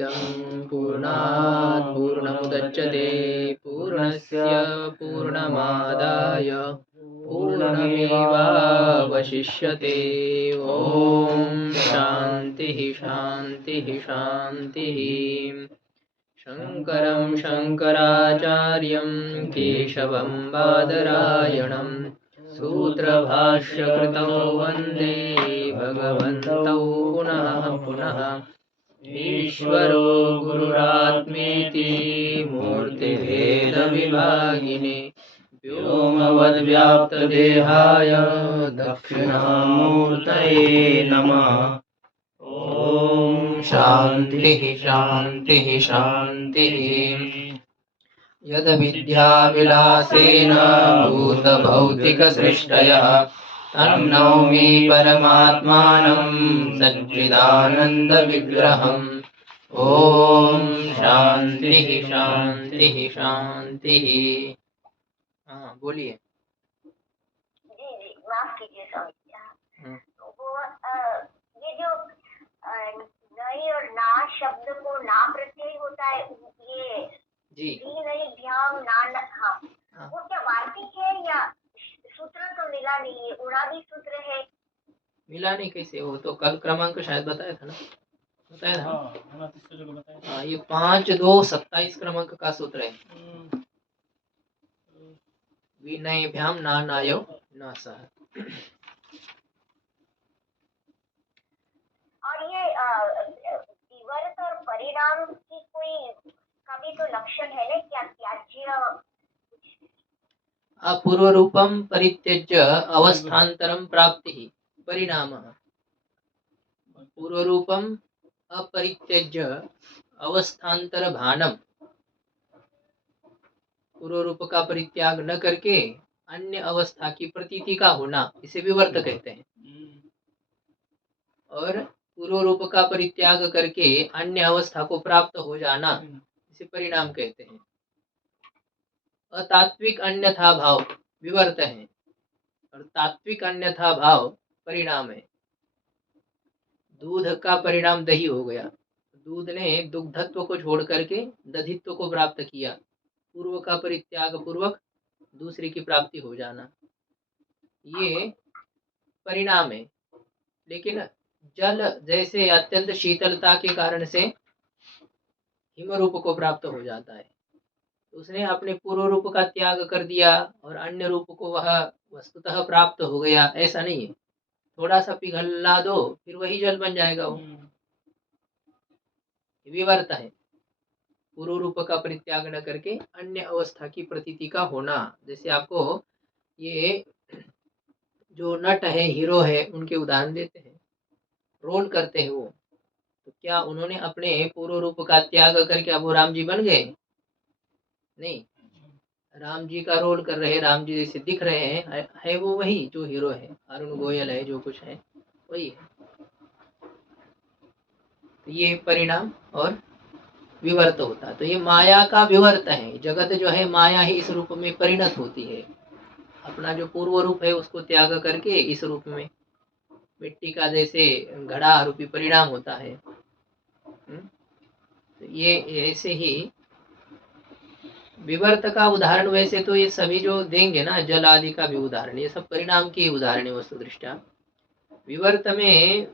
इदं पूर्णात् पूर्णमुदच्यते पूर्णस्य पूर्णमादाय पूर्णमेवावशिष्यते। ॐ शान्तिः शान्तिः शान्तिः। शङ्करं शङ्कराचार्यं केशवं बादरायणं सूत्रभाष्यकृतौ वन्दे भगवन्तौ पुनः पुनः। ईश्वरो गुरुरात्मेति मूर्तिभेदविभागिने व्योमवद्व्याप्तदेहाय दक्षिणामूर्तये नमः। ॐ शान्तिः शान्तिः शान्तिः। यद्विद्याविलासेन भूतभौतिकसृष्टयः तन्नौमि परमात्मानं सच्चिदानन्दविग्रहम्। ओम शांति शांति शांति। हाँ बोलिए। जी जी माफ कीजिए स्वामी जी। वो ये जो नई और ना शब्द को ना प्रत्यय होता है ये जी नई ध्यान ना हाँ वो क्या वार्तिक है या सूत्र तो मिला नहीं है, उड़ादी सूत्र है। मिला नहीं कैसे, वो तो कल क्रमांक शायद बताया था ना, बताया था। हाँ ये 5-2-27 क्रमांक का सूत्र है। विनयभ्याम ना नायो ना सह। और ये विवर्त और परिणाम की कोई का भी तो लक्षण है ना, क्या त्याज्य अपूर्व रूपम परित्यज्य अवस्थान्तरं प्राप्ति परिणामः। पूर्व रूपम अपरित्यज्य अवस्थान्तर भानम, पूर्व रूप का परित्याग न करके अन्य अवस्था की प्रतीति का होना, इसे विवर्त कहते हैं। और पूर्व रूप का परित्याग करके अन्य अवस्था को प्राप्त हो जाना, इसे परिणाम कहते हैं। अतात्विक अन्यथा भाव विवर्त है और तात्विक अन्यथा भाव परिणाम है। दूध का परिणाम दही हो गया, दूध ने दुग्धत्व को छोड़ करके दधित्व को प्राप्त किया, पूर्व का परित्याग पूर्वक दूसरे की प्राप्ति हो जाना, ये परिणाम है। लेकिन जल जैसे अत्यंत शीतलता के कारण से हिम रूप को प्राप्त हो जाता है, उसने अपने पूर्व रूप का त्याग कर दिया और अन्य रूप को वह वस्तुतः प्राप्त हो गया, ऐसा नहीं है। थोड़ा सा पिघला दो फिर वही जल बन जाएगा, वो विवर्त है। पूर्व रूप का परित्याग न करके अन्य अवस्था की प्रतीति का होना। जैसे आपको ये जो नट है, हीरो है, उनके उदाहरण देते हैं। रोल करते हैं वो, तो क्या उन्होंने अपने पूर्व रूप का त्याग करके अब वो राम जी बन गए? नहीं, राम जी का रोल कर रहे, राम जी जैसे दिख रहे हैं, है वो वही जो हीरो है, अरुण गोयल है, जो कुछ है वही है। तो ये परिणाम और विवर्त होता, तो ये माया का विवर्त है। जगत जो है माया ही इस रूप में परिणत होती है। अपना जो पूर्व रूप है उसको त्याग करके इस रूप में मिट्टी का जैसे घड़ा रूपी परिणाम होता है। तो ये ऐसे ही विवर्त का उदाहरण, वैसे तो ये सभी जो देंगे ना, जल आदि का भी उदाहरण, ये सब परिणाम की उदाहरण है वस्तु दृष्टया। विवर्त में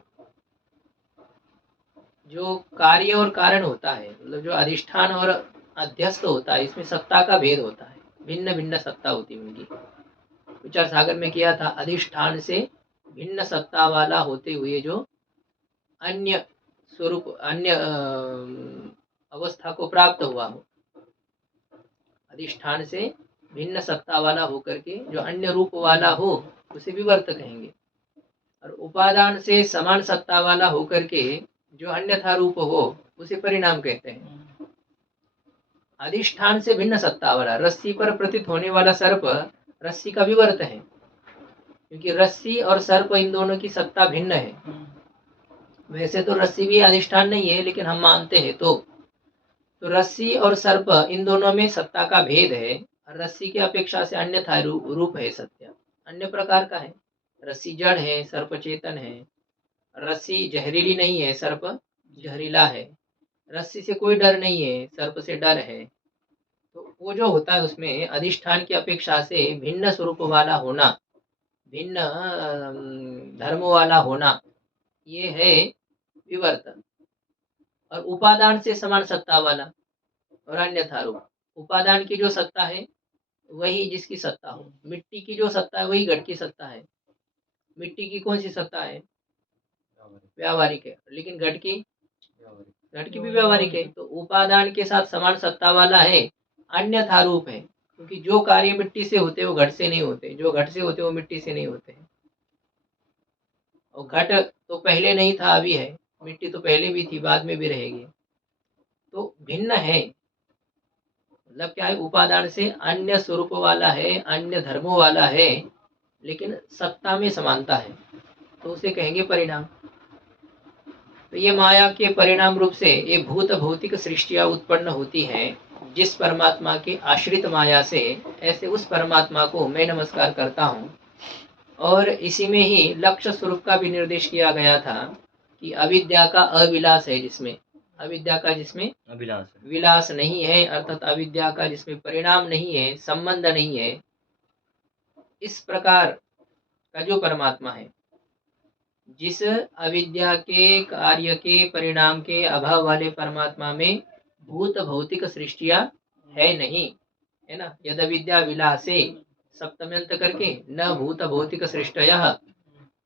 जो कार्य और कारण होता है, मतलब जो अधिष्ठान और अध्यस्त होता है, इसमें सत्ता का भेद होता है, भिन्न भिन्न सत्ता होती है उनकी। विचार सागर में किया था, अधिष्ठान से भिन्न सत्ता वाला होते हुए जो अन्य स्वरूप, अन्य अवस्था को प्राप्त हुआ हो, अधिष्ठान से भिन्न सत्ता वाला होकर के जो अन्य रूप वाला हो, उसे विवर्त कहेंगे। और उपादान से समान सत्ता वाला होकर के जो अन्यथा रूप हो, उसे परिणाम कहते हैं। अधिष्ठान से भिन्न सत्ता वाला, रस्सी पर प्रतीत होने वाला सर्प रस्सी का विवर्त है, क्योंकि रस्सी और सर्प इन दोनों की सत्ता भिन्न है। वैसे तो रस्सी भी अधिष्ठान नहीं है, लेकिन हम मानते हैं तो रस्सी और सर्प इन दोनों में सत्ता का भेद है। रस्सी की अपेक्षा से अन्यथा रूप है, सत्य अन्य प्रकार का है। रस्सी जड़ है, सर्प चेतन है। रस्सी जहरीली नहीं है, सर्प जहरीला है। रस्सी से कोई डर नहीं है, सर्प से डर है। तो वो जो होता है उसमें अधिष्ठान की अपेक्षा से भिन्न स्वरूप वाला होना, भिन्न धर्म वाला होना, ये है विवर्त। और उपादान से समान सत्ता वाला और अन्यथा रूप। उपादान की जो सत्ता है वही जिसकी सत्ता हो। मिट्टी की जो सत्ता है वही घट की सत्ता है। मिट्टी की कौन सी सत्ता है? व्यावहारिक है। लेकिन घट की भी व्यावहारिक है। तो उपादान के साथ समान सत्ता वाला है, अन्यथा रूप है। क्योंकि जो कार्य मिट्टी से होते वो घट से नहीं होते, जो घट से होते वो मिट्टी से नहीं होते। और घट तो पहले नहीं था, अभी है। मिट्टी तो पहले भी थी, बाद में भी रहेगी। तो भिन्न है, मतलब क्या है, उपादान से अन्य स्वरूप वाला है, अन्य धर्मों वाला है, लेकिन सत्ता में समानता है, तो उसे कहेंगे परिणाम। तो ये माया के परिणाम रूप से ये भूत भौतिक सृष्टियां उत्पन्न होती हैं जिस परमात्मा की आश्रित माया से, ऐसे उस परमात्मा को मैं नमस्कार करता हूँ। और इसी में ही लक्ष्य स्वरूप का भी निर्देश किया गया था कि अविद्या का अविलास है, जिसमें अविद्या का जिसमें विलास नहीं है, अर्थात अविद्या का जिसमें परिणाम नहीं है, संबंध नहीं है, इस प्रकार का जो परमात्मा है, जिस अविद्या के कार्य के परिणाम के अभाव वाले परमात्मा में भूत भौतिक सृष्टियां है नहीं, है ना। यद अविद्या विलासे सप्तम्यंत करके न भूत भौतिक सृष्टयः,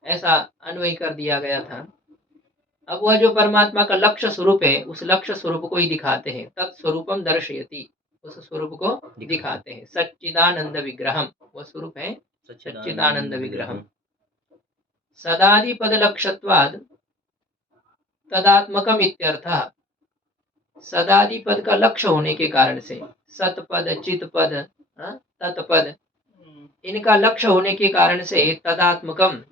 ऐसा अन्वय कर दिया गया था। अब वह जो परमात्मा का लक्ष्य स्वरूप है, उस लक्ष्य स्वरूप को ही दिखाते हैं। तत्स्वरूपम दर्शयति, उस स्वरूप को दिखाते हैं। सच्चिदानंद विग्रहम, वह स्वरूप है सच्चिदानंद विग्रहम। सदादि पद लक्ष्यत्वाद तदात्मकम इत्यर्थः। सदादि पद का लक्ष्य होने के कारण से, सतपद, चितपद, तत्पद, इनका लक्ष्य होने के कारण से तदात्मकम,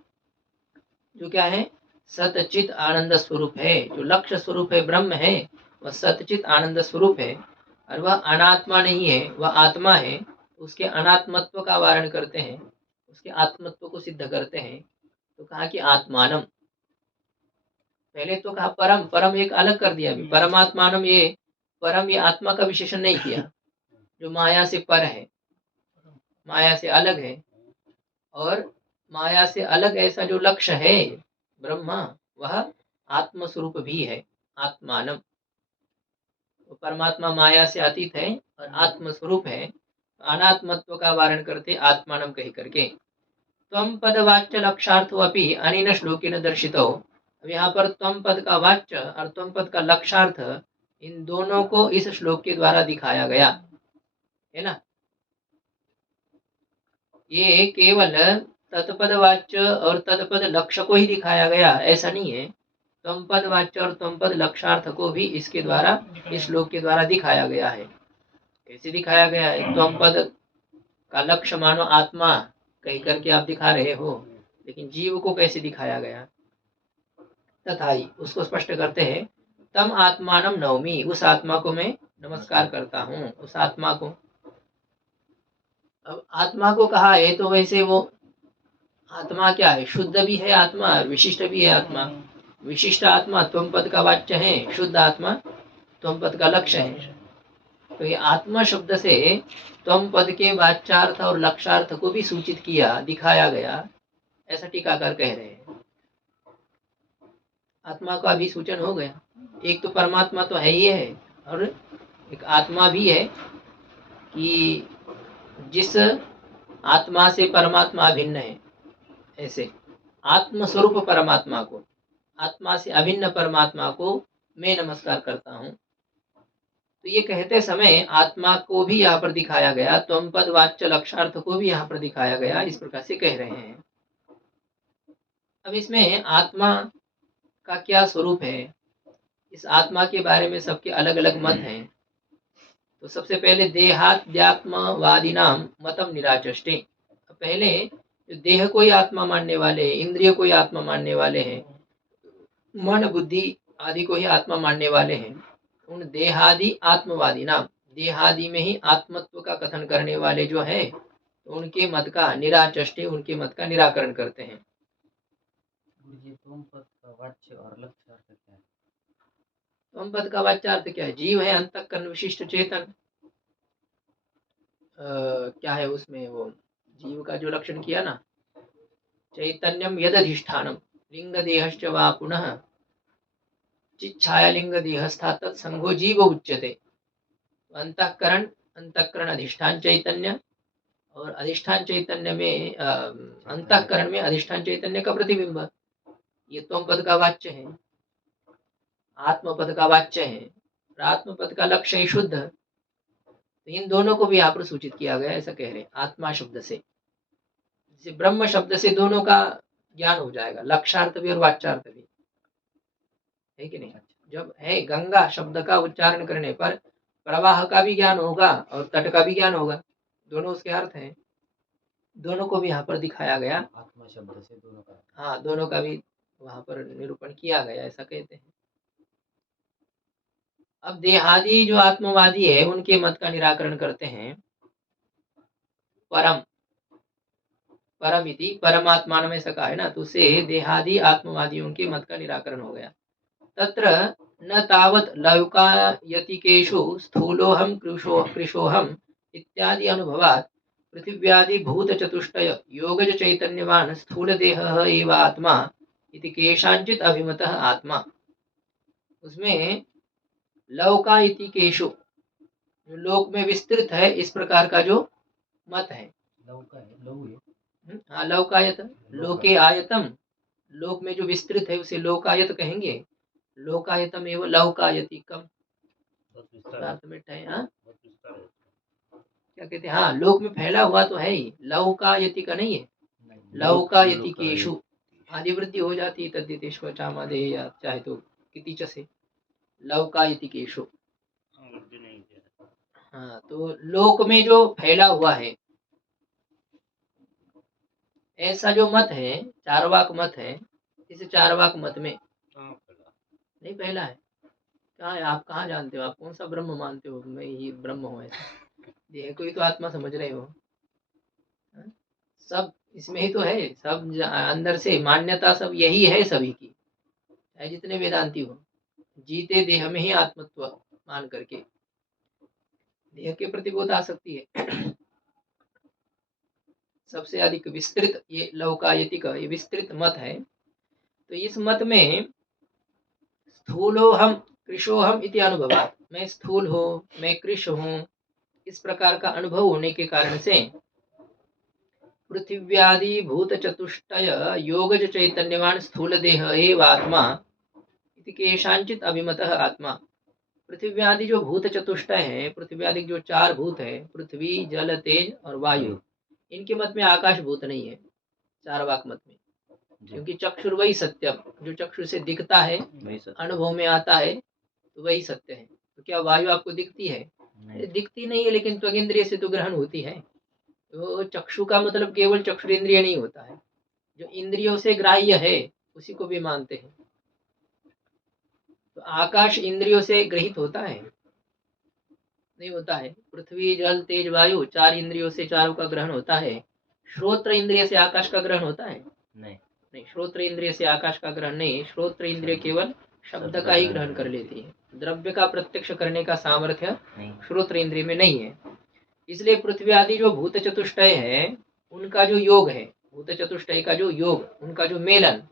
जो क्या है, सतचित आनंद स्वरूप है, जो लक्ष्य स्वरूप है ब्रह्म है, वह सतचित आनंद स्वरूप है। और वह अनात्मा नहीं है, वह आत्मा है। उसके अनात्मत्व का वारण करते हैं, उसके आत्मत्व को सिद्ध करते हैं। तो कहा कि आत्मानम, पहले तो कहा परम, परम एक अलग कर दिया अभी, परमात्मानम, ये परम, ये आत्मा का विशेषण नहीं किया, जो माया से पर है, माया से अलग है। और माया से अलग ऐसा जो लक्ष्य है ब्रह्मा, वह आत्म स्वरूप भी है, आत्मानम। तो परमात्मा माया से अतीत है और आत्म स्वरूप है। अनात्मत्व का वारण करते आत्मानम कह करके। त्वम पद वाच्य लक्षार्थो अपि अनेन श्लोकेन दर्शितो। अब यहाँ पर त्वम पद का वाच्य और त्वम पद का लक्षार्थ, इन दोनों को इस श्लोक के द्वारा दिखाया गया है ना। ये केवल तत्पद वाच्य और तत्पद लक्ष्य को ही दिखाया गया ऐसा नहीं है, त्वम पद वाच्य और त्वम पद लक्षार्थ को भी इसके द्वारा, इस श्लोक के द्वारा दिखाया गया है। कैसे दिखाया गया है? त्वम पद का लक्ष्य मानो आत्मा कह करके आप दिखा रहे हो, लेकिन जीव को कैसे दिखाया गया? तथा ही उसको स्पष्ट करते हैं, तम आत्मानम नवमी, उस आत्मा को मैं नमस्कार करता हूँ, उस आत्मा को। अब आत्मा को कहा है तो वैसे वो आत्मा क्या है? शुद्ध भी है आत्मा, विशिष्ट भी है आत्मा। विशिष्ट आत्मा त्वम पद का वाच्य है, शुद्ध आत्मा त्वम पद का लक्ष्य है। तो ये आत्मा शब्द से त्वम पद के वाच्यार्थ और लक्षार्थ को भी सूचित किया, दिखाया गया, ऐसा टीकाकार कह रहे हैं। आत्मा का भी सूचन हो गया। एक तो परमात्मा तो है ही है, और एक आत्मा भी है कि जिस आत्मा से परमात्मा भिन्न है, ऐसे आत्मस्वरूप परमात्मा को, आत्मा से अभिन्न परमात्मा को मैं नमस्कार करता हूँ। तो ये कहते समय आत्मा को भी यहाँ पर दिखाया गया, त्वम पद वाच्य लक्षार्थ को भी यहाँ पर दिखाया गया, इस प्रकार से कह रहे हैं। अब इसमें आत्मा का क्या स्वरूप है, इस आत्मा के बारे में सबके अलग अलग मत हैं। तो सबसे पहले देहात्म्यवादी नाम मतम निराचष्टे। पहले जो देह को ही आत्मा मानने वाले, इंद्रिय को ही आत्मा मानने वाले हैं, मन बुद्धि आदि को ही आत्मा मानने वाले हैं, उन देहादि आत्मवादी नाम, देहादि में ही आत्मत्व का कथन करने वाले जो है, तो उनके मत का निराचष्टे, उनके मत का निराकरण करते हैं। त्वम पद का वाच्यार्थ क्या है? जीव है, अंतःकरण विशिष्ट चेतन। क्या है उसमें वो जीव का जो लक्षण किया ना, चैतन्यम यदधिष्ठानम लिंग देहश्च वा पुनः चिच्छाया लिंग देहस्था तत्संगो जीव उच्यते। अंतःकरण, अंतःकरण अधिष्ठान चैतन्य, और अधिष्ठान चैतन्य में अंतःकरण में अधिष्ठान चैतन्य का प्रतिबिंब, ये त्वम पद का वाच्य है, आत्म पद का वाच्य है। आत्म पद का लक्ष्य है शुद्ध, तो इन दोनों को भी यहाँ पर सूचित किया गया, ऐसा कह रहे हैं। आत्मा शब्द से, जैसे ब्रह्म शब्द से दोनों का ज्ञान हो जाएगा, लक्षार्थ भी और वाच्यार्थ भी, है कि नहीं? जब है गंगा शब्द का उच्चारण करने पर प्रवाह का भी ज्ञान होगा और तट का भी ज्ञान होगा, दोनों उसके अर्थ हैं। दोनों को भी यहाँ पर दिखाया गया, आत्मा शब्द से दोनों का। हाँ, दोनों का भी वहां पर निरूपण किया गया, ऐसा कहते हैं। अब देहादि जो आत्मवादी है उनके मत का निराकरण करते हैं। परम, परमिति परमात्मा में सका है ना, तो उसे देहादि आत्मवादियों के मत का निराकरण हो गया। तत्र न तावत लौकायतिकेषु स्थूलोहम कृशोहम इत्यादि अनुभवात् पृथिव्यादि भूत चतुष्टय योगज चैतन्यवान स्थूल देह एव आत्मा इति केषांचित अभिमतः आत्मा। उसमें लौकायतिकेषु, लोक में विस्तृत है, इस प्रकार का जो मत है। हाँ, लौकायत, लोके आयतम, लोक में जो विस्तृत है उसे लोकायत कहेंगे। लोकायतम एवं लौकायतिकम में है। हाँ, क्या कहते हैं? हाँ, लोक में फैला हुआ तो है ही, लौकायति का नहीं है, लौकायतिकेषु आदिवृत्ति हो जाती है, तद्दितेश्वर चामादे, या चाहे तो कितिच से लौकायतिकेषु। हाँ, तो लोक में जो फैला हुआ है, ऐसा जो मत है, चारवाक मत है, इस चारवाक मत में नहीं फैला है। कहाँ है? आप कहाँ जानते हो? आप कौन सा ब्रह्म मानते हो? मैं ही ब्रह्म हूँ ऐसा? देह को ही तो आत्मा समझ रहे हो। हाँ? सब इसमें ही तो है, सब अंदर से मान्यता सब यही है सभी की, चाहे जितने वेदांती हो, जीते देह में ही आत्मत्व मान करके देह के प्रति बहुत आसक्ति है। सबसे अधिक विस्तृत ये लौकायतिक, ये विस्तृत मत है। तो इस मत में स्थूलोहम कृशोहम इति अनुभवात्, मैं स्थूल हूँ, मैं कृश हूँ, इस प्रकार का अनुभव होने के कारण से पृथिव्यादि भूत चतुष्टय योगज चैतन्यवान स्थूल देह एव आत्मा इति केषांचित अभिमतः आत्मा। पृथिव्यादि जो भूत चतुष्टय है, पृथिव्यादि जो चार भूत है, पृथ्वी जल तेज और वायु, इनके मत में आकाश भूत नहीं है, चारवाक मत में, क्योंकि चक्षुर वही सत्यम, जो चक्षु से दिखता है, अनुभव में आता है, तो वही सत्य है। तो क्या वायु आपको दिखती है? दिखती नहीं है, लेकिन त्वगिंद्रिय से तो ग्रहण होती है। तो चक्षु का मतलब केवल चक्षुरेंद्रिय नहीं होता है, जो इंद्रियों से ग्राह्य है उसी को भी मानते हैं। तो आकाश इंद्रियों से ग्रहित होता है? नहीं होता है। पृथ्वी जल तेज वायु चार इंद्रियों से चारों का ग्रहण होता है। श्रोत्र इंद्रिय से आकाश का ग्रहण होता है? नहीं, श्रोत्र इंद्रिय से आकाश का ग्रहण नहीं। श्रोत्र इंद्रिय केवल शब्द का ही ग्रहण कर लेती है, द्रव्य का प्रत्यक्ष करने का सामर्थ्य श्रोत्र इंद्रिय में नहीं है। इसलिए पृथ्वी आदि जो भूत चतुष्टय है, उनका जो योग है, भूत चतुष्टय का जो योग, उनका जो मेलन,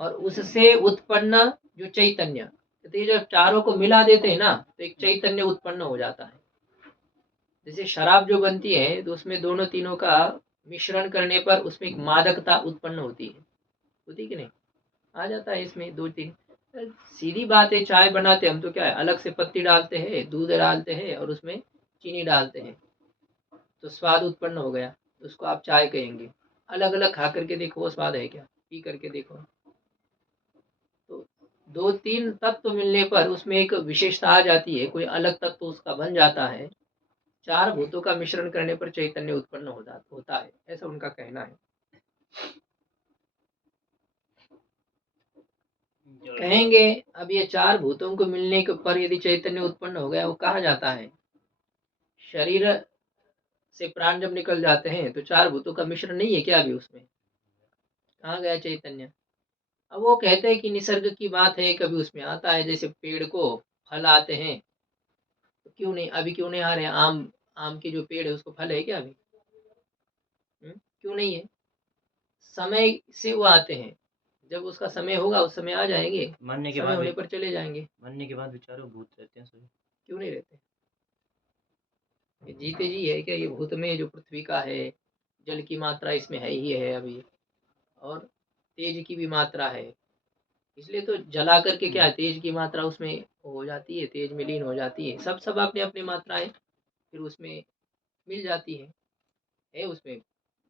और उससे उत्पन्न जो चैतन्य, तो ये जब चारों को मिला देते हैं ना, तो एक चैतन्य उत्पन्न हो जाता है। जैसे शराब जो बनती है, तो उसमें दोनों तीनों का मिश्रण करने पर उसमें एक मादकता उत्पन्न होती है कि नहीं? आ जाता है इसमें दो तीन। सीधी बात है, चाय बनाते हम तो क्या है, अलग से पत्ती डालते हैं, दूध डालते हैं और उसमें चीनी डालते हैं, तो स्वाद उत्पन्न हो गया, तो उसको आप चाय कहेंगे। अलग अलग खा करके देखो वो स्वाद है क्या, पी करके देखो। तो दो तीन तत्व मिलने पर उसमें एक विशेषता आ जाती है, कोई अलग तत्व उसका बन जाता है। चार भूतों का मिश्रण करने पर चैतन्य उत्पन्न होता है, ऐसा उनका कहना है। कहेंगे अब ये चार भूतों को मिलने के पर यदि चैतन्य उत्पन्न हो गया, वो कहाँ जाता है? शरीर से प्राण जब निकल जाते हैं तो चार भूतों का मिश्रण नहीं है क्या अभी उसमें? कहाँ गया चैतन्य? अब वो कहते हैं कि निसर्ग की बात है, कभी उसमें आता है, जैसे पेड़ को फल आते हैं, तो क्यों नहीं, अभी क्यों नहीं आ रहे हैं? आम आम के जो पेड़ है उसको फल है क्या अभी? क्यों नहीं है? समय से वो आते हैं, जब उसका समय होगा उस समय आ जाएंगे, मरने के समय बाद होने भी पर चले जाएंगे। मरने के बाद बेचारों भूत रहते हैं सभी। क्यों नहीं रहते? ये जीते जी है क्या? ये भूत में जो पृथ्वी का है, जल की मात्रा इसमें है ही है अभी, और तेज की भी मात्रा है, इसलिए तो जला करके क्या है, तेज की मात्रा उसमें हो जाती है, तेज में लीन हो जाती है, सब सब अपने अपने मात्राएं फिर उसमें मिल जाती है उसमें।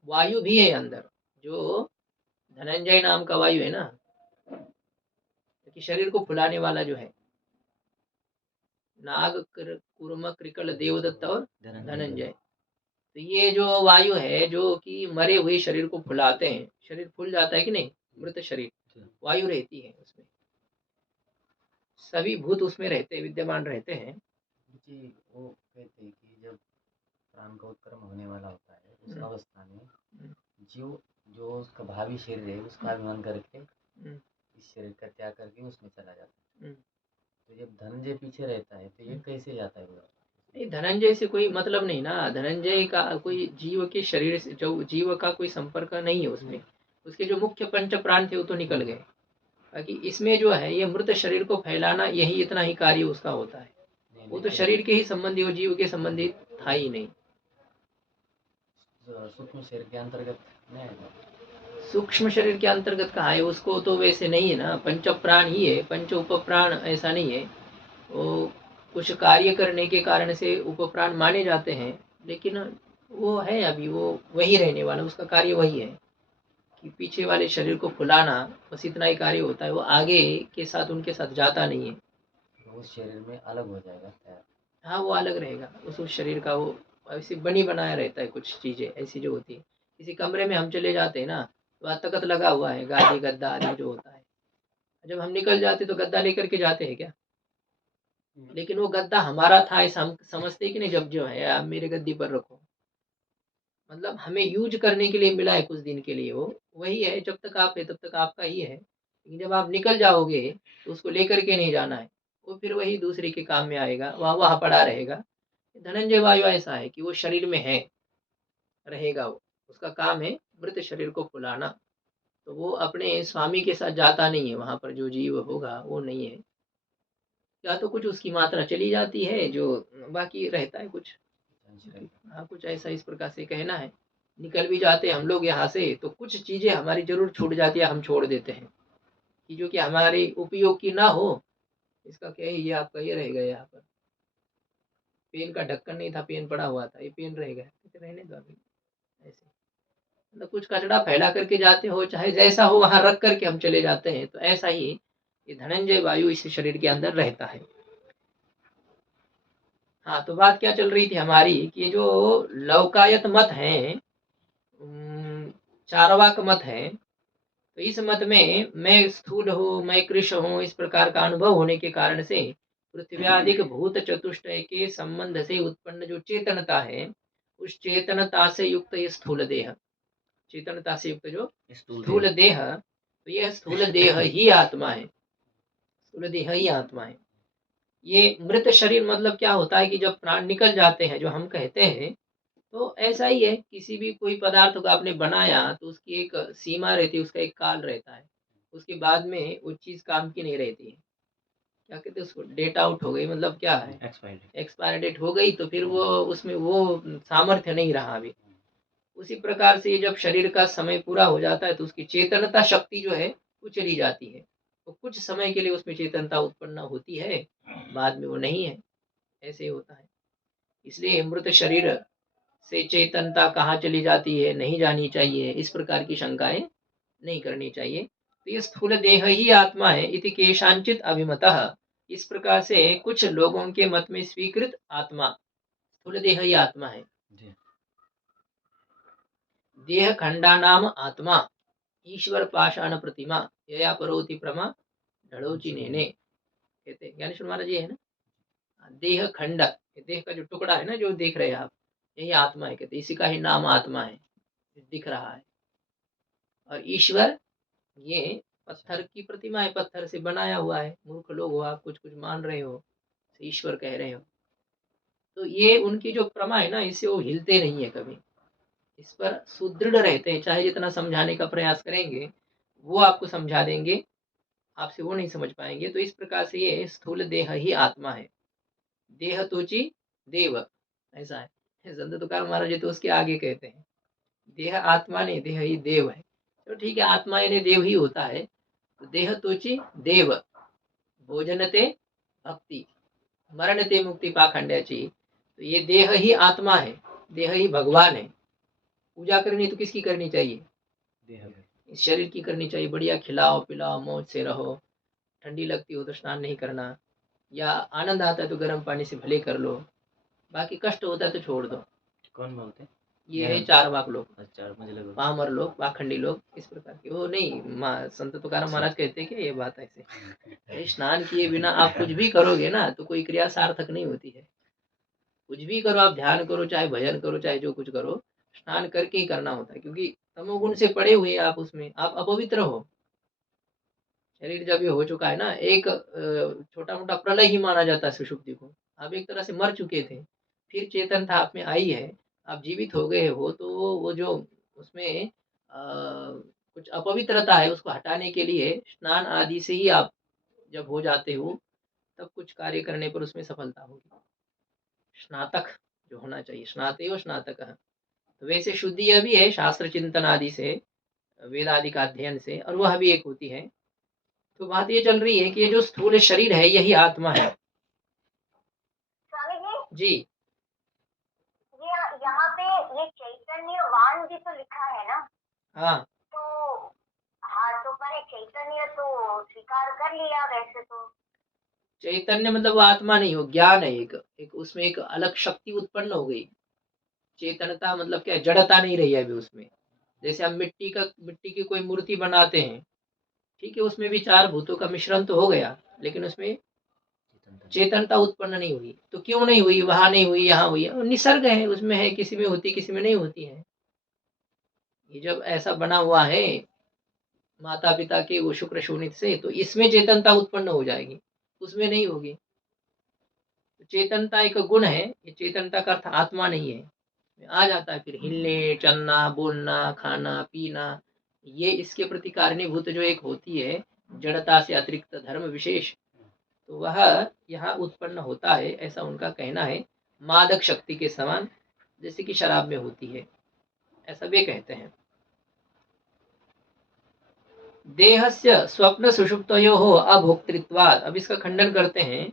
वायु भी है अंदर, जो धनंजय नाम का वायु है ना, कि शरीर को फुलाने वाला जो है, नाग कुर्म कृकल देवदत्त और धनंजय, तो ये जो वायु है जो कि मरे हुए शरीर को फुलाते हैं, शरीर फूल जाता है कि नहीं, मृत शरीर, वायु रहती है उसमें, सभी भूत उसमें रहते, विद्यमान रहते हैं। जी, वो कहते हैं कि जब प्राण का उत्क्रमण होने वाला होता है उस अवस्था में जीव जो उसका भावी शरीर है उसका अभिमान करके इस शरीर का त्याग करके उसमें चला जाता है। तो जब धनंजय पीछे रहता है तो ये कैसे जाता है वो? नहीं, धनंजय से कोई मतलब नहीं ना, धनंजय का कोई जीव के शरीर से, जो जीव का कोई संपर्क नहीं है उसमें, उसके जो मुख्य पंच प्राण थे वो तो निकल गए, बाकी इसमें जो है ये मृत शरीर को फैलाना, यही इतना ही कार्य उसका होता है, वो तो शरीर के ही संबंधी, वो जीव के संबंधी था ही नहीं। सूक्ष्म शरीर के अंतर्गत नहीं, सूक्ष्म शरीर के अंतर्गत कहाँ है, उसको तो वैसे नहीं है ना, पंच प्राण ही है, पंच उप प्राण ऐसा नहीं है, वो कुछ कार्य करने के कारण से उप प्राण माने जाते हैं, लेकिन वो है अभी वो वही रहने वाला, उसका कार्य वही है कि पीछे वाले शरीर को फुलाना, बस इतना ही कार्य होता है, वो आगे के साथ उनके साथ जाता नहीं है। तो उस शरीर में अलग हो जाएगा। हाँ, वो अलग रहेगा, उस शरीर का वो ऐसे बनी बनाया रहता है, कुछ चीजें ऐसी जो होती है, किसी कमरे में हम चले जाते हैं ना, तो वहाँ तख्त लगा हुआ है, गादी गद्दा आदि जो होता है, जब हम निकल जाते तो गद्दा लेकर के जाते हैं क्या? लेकिन वो गद्दा हमारा था ऐसा हम समझते कि नहीं, जब जो है आप मेरे गद्दी पर रखो, मतलब हमें यूज करने के लिए मिला है कुछ दिन के लिए, वो वही है, जब तक आप है तब तक आपका ही है, लेकिन जब आप निकल जाओगे तो उसको लेकर के नहीं जाना है, वो फिर वही दूसरे के काम में आएगा, वहाँ वहाँ पड़ा रहेगा। धनंजय वायु ऐसा है कि वो शरीर में है, रहेगा, वो उसका काम है मृत शरीर को फुलाना, तो वो अपने स्वामी के साथ जाता नहीं है, वहां पर जो जीव होगा वो नहीं है, या तो कुछ उसकी मात्रा चली जाती है, जो बाकी रहता है कुछ, हाँ कुछ ऐसा इस प्रकार से कहना है। निकल भी जाते हैं हम लोग यहाँ से तो कुछ चीजें हमारी जरूर छूट जाती है, हम छोड़ देते हैं कि जो कि हमारे उपयोग की ना हो, इसका क्या है, ये आपका ये रह गया, यहाँ पर पेन का ढक्कन नहीं था, पेन पड़ा हुआ था, ये पेन रह गया, रहने दो अभी, ऐसे मतलब कुछ कचरा फैला करके जाते हो, चाहे जैसा हो वहां रख करके हम चले जाते हैं, तो ऐसा ही ये धनंजय वायु इस शरीर के अंदर रहता है। हाँ, तो बात क्या चल रही थी हमारी कि ये जो लौकायत मत है, चारवाक मत है, तो इस मत में मैं स्थूल हूँ, मैं कृश हूँ, इस प्रकार का अनुभव होने के कारण से पृथ्व्यादिक भूत चतुष्टय के संबंध से उत्पन्न जो चेतनता है, उस चेतनता से युक्त ये स्थूल देह, चेतनता से युक्त जो स्थूल देह, तो यह स्थूल देह ही आत्मा है, स्थूल देह ही आत्मा है। ये मृत शरीर मतलब क्या होता है कि जब प्राण निकल जाते हैं, जो हम कहते हैं, तो ऐसा ही है, किसी भी कोई पदार्थ को आपने बनाया तो उसकी एक सीमा रहती है, उसका एक काल रहता है, उसके बाद में वो चीज काम की नहीं रहती है, क्या कहते हैं उसको, डेट आउट हो गई, मतलब क्या है, एक्सपायर डेट हो गई, तो फिर वो उसमें वो सामर्थ्य नहीं रहा अभी। उसी प्रकार से जब शरीर का समय पूरा हो जाता है तो उसकी चेतनता शक्ति जो है वो चली जाती है, तो कुछ समय के लिए उसमें चेतनता उत्पन्न होती है, बाद में वो नहीं है, ऐसे होता है। इसलिए मृत शरीर से चेतनता कहाँ चली जाती है नहीं जानी चाहिए, इस प्रकार की शंकाएं नहीं करनी चाहिए। तो ये स्थूल देह ही आत्मा है इति केशांचित अभिमतः, इस प्रकार से कुछ लोगों के मत में स्वीकृत आत्मा स्थूल देह ही आत्मा है। देह खंडा नाम आत्मा ईश्वर पाषाण प्रतिमा यया परोति प्रमा ढड़ोची नेने, कहते हैं ज्ञानेश्वर महाराज ये है ना, देह खंड, देह का जो टुकड़ा है ना जो देख रहे हैं आप, यही आत्मा है, कहते इसी का ही नाम आत्मा है, दिख रहा है, और ईश्वर ये पत्थर की प्रतिमा है, पत्थर से बनाया हुआ है। मूर्ख लोग हो आप, कुछ कुछ मान रहे हो, ईश्वर कह रहे हो। तो ये उनकी जो प्रमा है ना, इससे वो हिलते नहीं है कभी, इस पर सुदृढ़ रहते हैं। चाहे जितना समझाने का प्रयास करेंगे, वो आपको समझा देंगे, आपसे वो नहीं समझ पाएंगे। तो इस प्रकार से ये स्थूल देह ही आत्मा है। देह तोची देव, ऐसा है। संत तुकाराम महाराज जी तो उसके आगे कहते हैं, देह आत्मा नहीं, देह ही देव है। तो ठीक है, आत्मा यानी देव ही होता है। तो देह तोची देव, भोजनते भक्ति, मरणते मुक्ति पाखंड्याची। तो ये देह ही आत्मा है, देह ही भगवान है। पूजा करनी तो किसकी करनी चाहिए? इस शरीर की करनी चाहिए। बढ़िया खिलाओ पिलाओ, मौज से रहो। ठंडी लगती हो तो स्नान नहीं करना, या आनंद आता है तो गर्म पानी से भले कर लो, बाकी कष्ट होता है तो छोड़ दो। कौन बोलते हैं? ये है चारवाक लोग, अच्छा, मुझे लगा पामर लोग, पाखंडी लोग, इस प्रकार के। वो नहीं, संत तुकाराम महाराज कहते हैं कि ये बात ऐसे, स्नान किए बिना आप कुछ भी करोगे ना तो कोई क्रिया सार्थक नहीं होती है। कुछ भी करो, आप ध्यान करो, चाहे भजन करो, चाहे जो कुछ करो, स्नान करके ही करना होता है। क्योंकि तमोगुण से पड़े हुए आप उसमें, आप अपवित्र हो। शरीर जब ये हो चुका है ना, एक छोटा मोटा प्रलय ही माना जाता है सुषुप्ति को। आप एक तरह से मर चुके थे, फिर चेतनता आप में आई है, आप जीवित हो गए हो। तो वो जो उसमें कुछ अपवित्रता है, उसको हटाने के लिए स्नान आदि से ही आप जब हो जाते हो, तब कुछ कार्य करने पर उसमें सफलता होगी। स्नातक जो होना चाहिए, स्नाते व स्नातक। तो वैसे शुद्धि यह भी है शास्त्र चिंतन आदि से, वेद आदि का अध्ययन से, और वह भी एक होती है। तो बात ये चल रही है कि ये जो स्थूल शरीर है यही आत्मा है। स्वामी जी, जी ये यहाँ पे ये चैतन्यवान भी तो लिखा है ना, हाँ, तो हाँ, तो मैंने चैतन्य तो स्वीकार कर लिया वैसे तो। चैतन्य मतलब वो आत्मा नहीं हो, ज्ञान है। एक उसमें एक अलग शक्ति उत्पन्न हो गई। चेतनता मतलब क्या, जड़ता नहीं रही है अभी उसमें। जैसे हम मिट्टी की कोई मूर्ति बनाते हैं, ठीक है, उसमें भी चार भूतों का मिश्रण तो हो गया, लेकिन उसमें चेतनता उत्पन्न नहीं हुई। तो क्यों नहीं हुई? वहां नहीं हुई, यहाँ हुई है। निसर्ग है, उसमें है, किसी में होती किसी में नहीं होती है। ये जब ऐसा बना हुआ है माता पिता के वो शुक्र शोणित से, तो इसमें चेतनता उत्पन्न हो जाएगी, उसमें नहीं होगी। तो चेतनता एक गुण है, ये चेतनता का अर्थ आत्मा नहीं है। आ जाता है फिर हिलने चलना, बोलना, खाना पीना, ये इसके प्रति कारणीभूत जो एक होती है जड़ता से अतिरिक्त धर्म विशेष, तो वह यहाँ उत्पन्न होता है, ऐसा उनका कहना है। मादक शक्ति के समान, जैसे कि शराब में होती है, ऐसा वे कहते हैं। देहस्य स्वप्न सुषुप्तयोः अभोक्तृत्वात्, अब इसका खंडन करते हैं।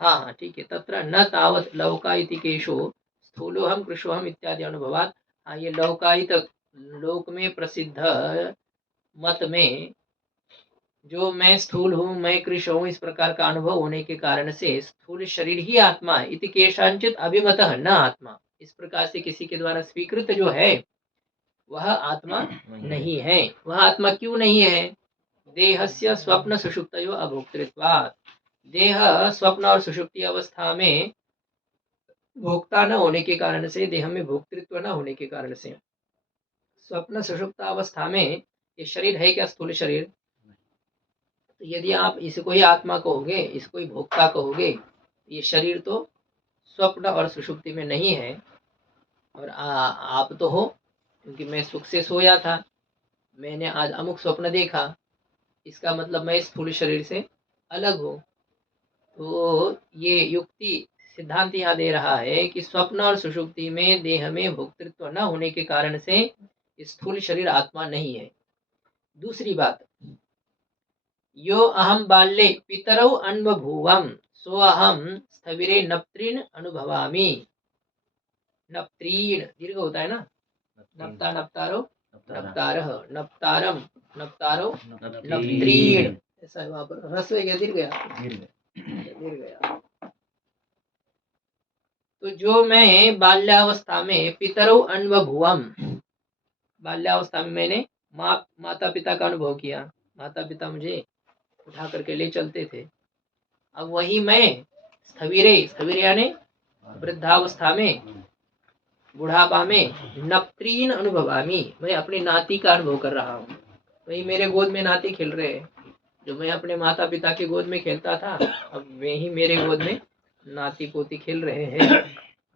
हाँ हाँ ठीक है, तत्र न तावत् लौकायितिकेषु स्थूलोहम कृशोहम इत्यादि अनुभवात्। हाँ, ये लौकायित लोक में प्रसिद्ध मत में जो मैं स्थूल हूँ, मैं कृश हूँ, इस प्रकार का अनुभव होने के कारण से स्थूल शरीर ही आत्मा है। इति केषांचित् अभिमतः न आत्मा, इस प्रकार से किसी के द्वारा स्वीकृत जो है वह आत्मा नहीं है। वह आत्मा क्यों नहीं है? देहस्य स्वप्न सुषुप्तयो अभोक्तृत्वात्, देह स्वप्न और सुषुप्ति अवस्था में भोक्ता न होने के कारण से, देह में भोक्तृत्व न होने के कारण से। स्वप्न सुषुप्त अवस्था में ये शरीर है क्या? स्थूल शरीर। तो यदि आप इसको ही आत्मा कहोगे, इसको ही भोक्ता कहोगे, ये शरीर तो स्वप्न और सुषुप्ति में नहीं है। और आप तो हो, क्योंकि मैं सुख से सोया था, मैंने आज अमुक स्वप्न देखा, इसका मतलब मैं स्थूल शरीर से अलग हूँ। तो ये युक्ति सिद्धांत यहाँ दे रहा है कि स्वप्न और सुषुप्ति में देह में भोक्तृत्व न होने के कारण से स्थूल शरीर आत्मा नहीं है। दूसरी बात, यो अहम बाल्ये पितरौ अन्वभूवम सो अहम स्थविरे नप्त्रीन अनुभवामि। नप्त्रीन दीर्घ होता है ना, नप्ता नप्तारो नप्तारः नप्तारम नप्तारो नप्त्रीन, ऐसा है वहां पर। ह्रस्व या दीर्घ गया। तो जो मैं बाल्यावस्था में पितरौ अन्वभुवम, बाल्यावस्था में मैंने माता पिता का अनुभव किया, माता पिता मुझे उठा करके ले चलते थे। अब वही मैं स्थविरे, स्थविर यानी वृद्धावस्था में बुढ़ापा में नप्त्रीन अनुभवामी, मैं अपनी नाती का अनुभव कर रहा हूँ। वही मेरे गोद में नाती खेल रहे हैं, जो मैं अपने माता पिता की गोद में खेलता था, अब वे ही मेरे गोद में नाती पोती खेल रहे हैं,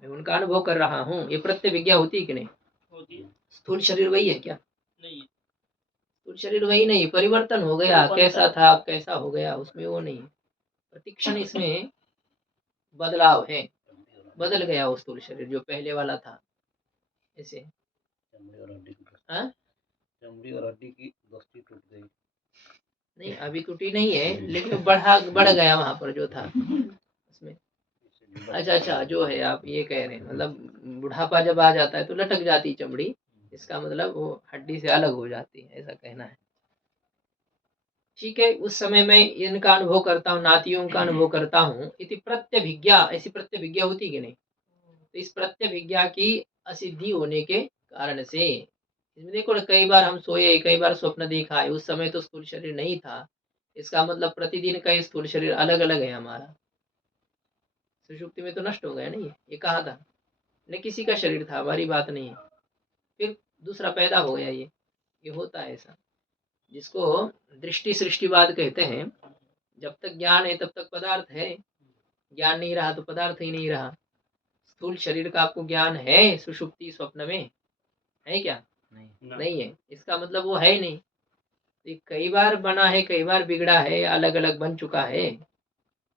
मैं उनका अनुभव कर रहा हूँ। ये प्रत्यभिज्ञा होती है कि नहीं होती है। स्थूल शरीर वही है क्या? नहीं, स्थूल शरीर वही नहीं, परिवर्तन हो गया, कैसा था अब कैसा हो गया, उसमें वो नहीं है। प्रतिक्षण इसमें बदलाव है, बदल गया वो स्थूल शरीर जो पहले वाला था। ऐसे हाँ? चमड़ी और हड्डी की दोस्ती टूट गई। नहीं अभी टूटी नहीं है, लेकिन बढ़ गया वहां पर जो था उसमें। अच्छा, जो है आप ये कह रहे हैं, मतलब बुढ़ापा जब आ जाता है तो लटक जाती चमड़ी, इसका मतलब वो हड्डी से अलग हो जाती है, ऐसा कहना है। ठीक है, उस समय मैं इनका अनुभव करता हूँ, नातियों का अनुभव करता हूँ। इति प्रत्यभिज्ञा, ऐसी प्रत्यभिज्ञा होती कि नहीं? तो इस प्रत्यभिज्ञा की असिद्धि होने के कारण से, इसमें देखो कई बार हम सोए, कई बार स्वप्न देखा है, उस समय तो स्थूल शरीर नहीं था, इसका मतलब प्रतिदिन का स्थूल शरीर अलग अलग है हमारा। सुषुप्ति में तो नष्ट हो गया नहीं, ये कहा था न, किसी का शरीर था, हमारी बात नहीं है, फिर दूसरा पैदा हो गया। ये होता है ऐसा, जिसको दृष्टि सृष्टिवाद कहते हैं। जब तक ज्ञान है तब तक पदार्थ है, ज्ञान नहीं रहा तो पदार्थ ही नहीं रहा। स्थूल शरीर का आपको ज्ञान है सुषुप्ति स्वप्न में, है क्या? नहीं है, इसका मतलब वो है नहीं। ये कई बार बना है, कई बार बिगड़ा है, अलग अलग बन चुका है,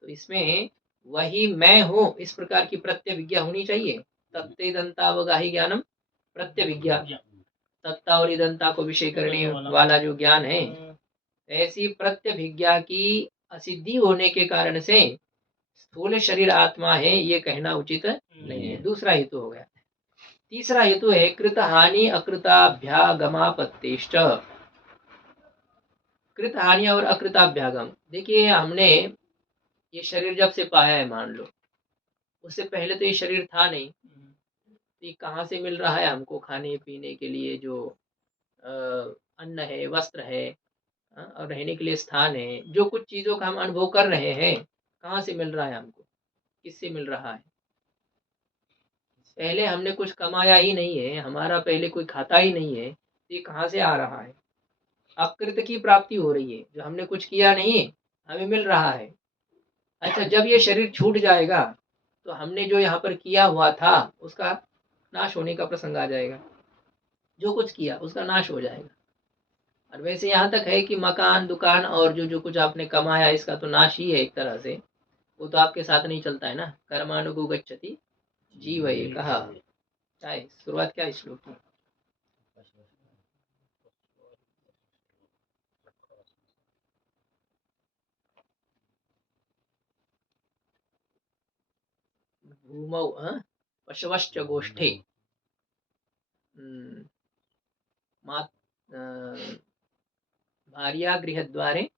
तो इसमें वही मैं हूँ, इस प्रकार की प्रत्यभिज्ञा होनी चाहिए। तत्ते दंतावगाही ज्ञानम प्रत्यभिज्ञा, तत्ता और दंता को विषय करने वाला जो ज्ञान है, ऐसी प्रत्यभिज्ञा की असिद्धि होने के कारण से स्थूल शरीर आत्मा है, ये कहना उचित नहीं है। दूसरा हेतु हो गया। तीसरा हेतु है कृत हानि अकृताभ्यागमापत्तिश्च। कृत हानि और अकृताभ्यागम, देखिए हमने ये शरीर जब से पाया है, मान लो उससे पहले तो ये शरीर था नहीं, तो ये कहाँ से मिल रहा है हमको खाने पीने के लिए? जो अन्न है, वस्त्र है, और रहने के लिए स्थान है, जो कुछ चीजों का हम अनुभव कर रहे हैं, कहाँ से मिल रहा है हमको? किससे मिल रहा है? पहले हमने कुछ कमाया ही नहीं है, हमारा पहले कोई खाता ही नहीं है, तो ये कहाँ से आ रहा है? अकृत की प्राप्ति हो रही है, जो हमने कुछ किया नहीं हमें मिल रहा है। अच्छा, जब ये शरीर छूट जाएगा तो हमने जो यहाँ पर किया हुआ था उसका नाश होने का प्रसंग आ जाएगा, जो कुछ किया उसका नाश हो जाएगा। और वैसे यहाँ तक है कि मकान दुकान और जो जो कुछ आपने कमाया इसका तो नाश ही है एक तरह से, वो तो आपके साथ नहीं चलता है ना। कर्मानुगो गच्छति जीव, ये कहा है। शुरुआत क्या है श्लोक की? भूमौ पशवश्च गोष्ठे भार्या गृहद्वारे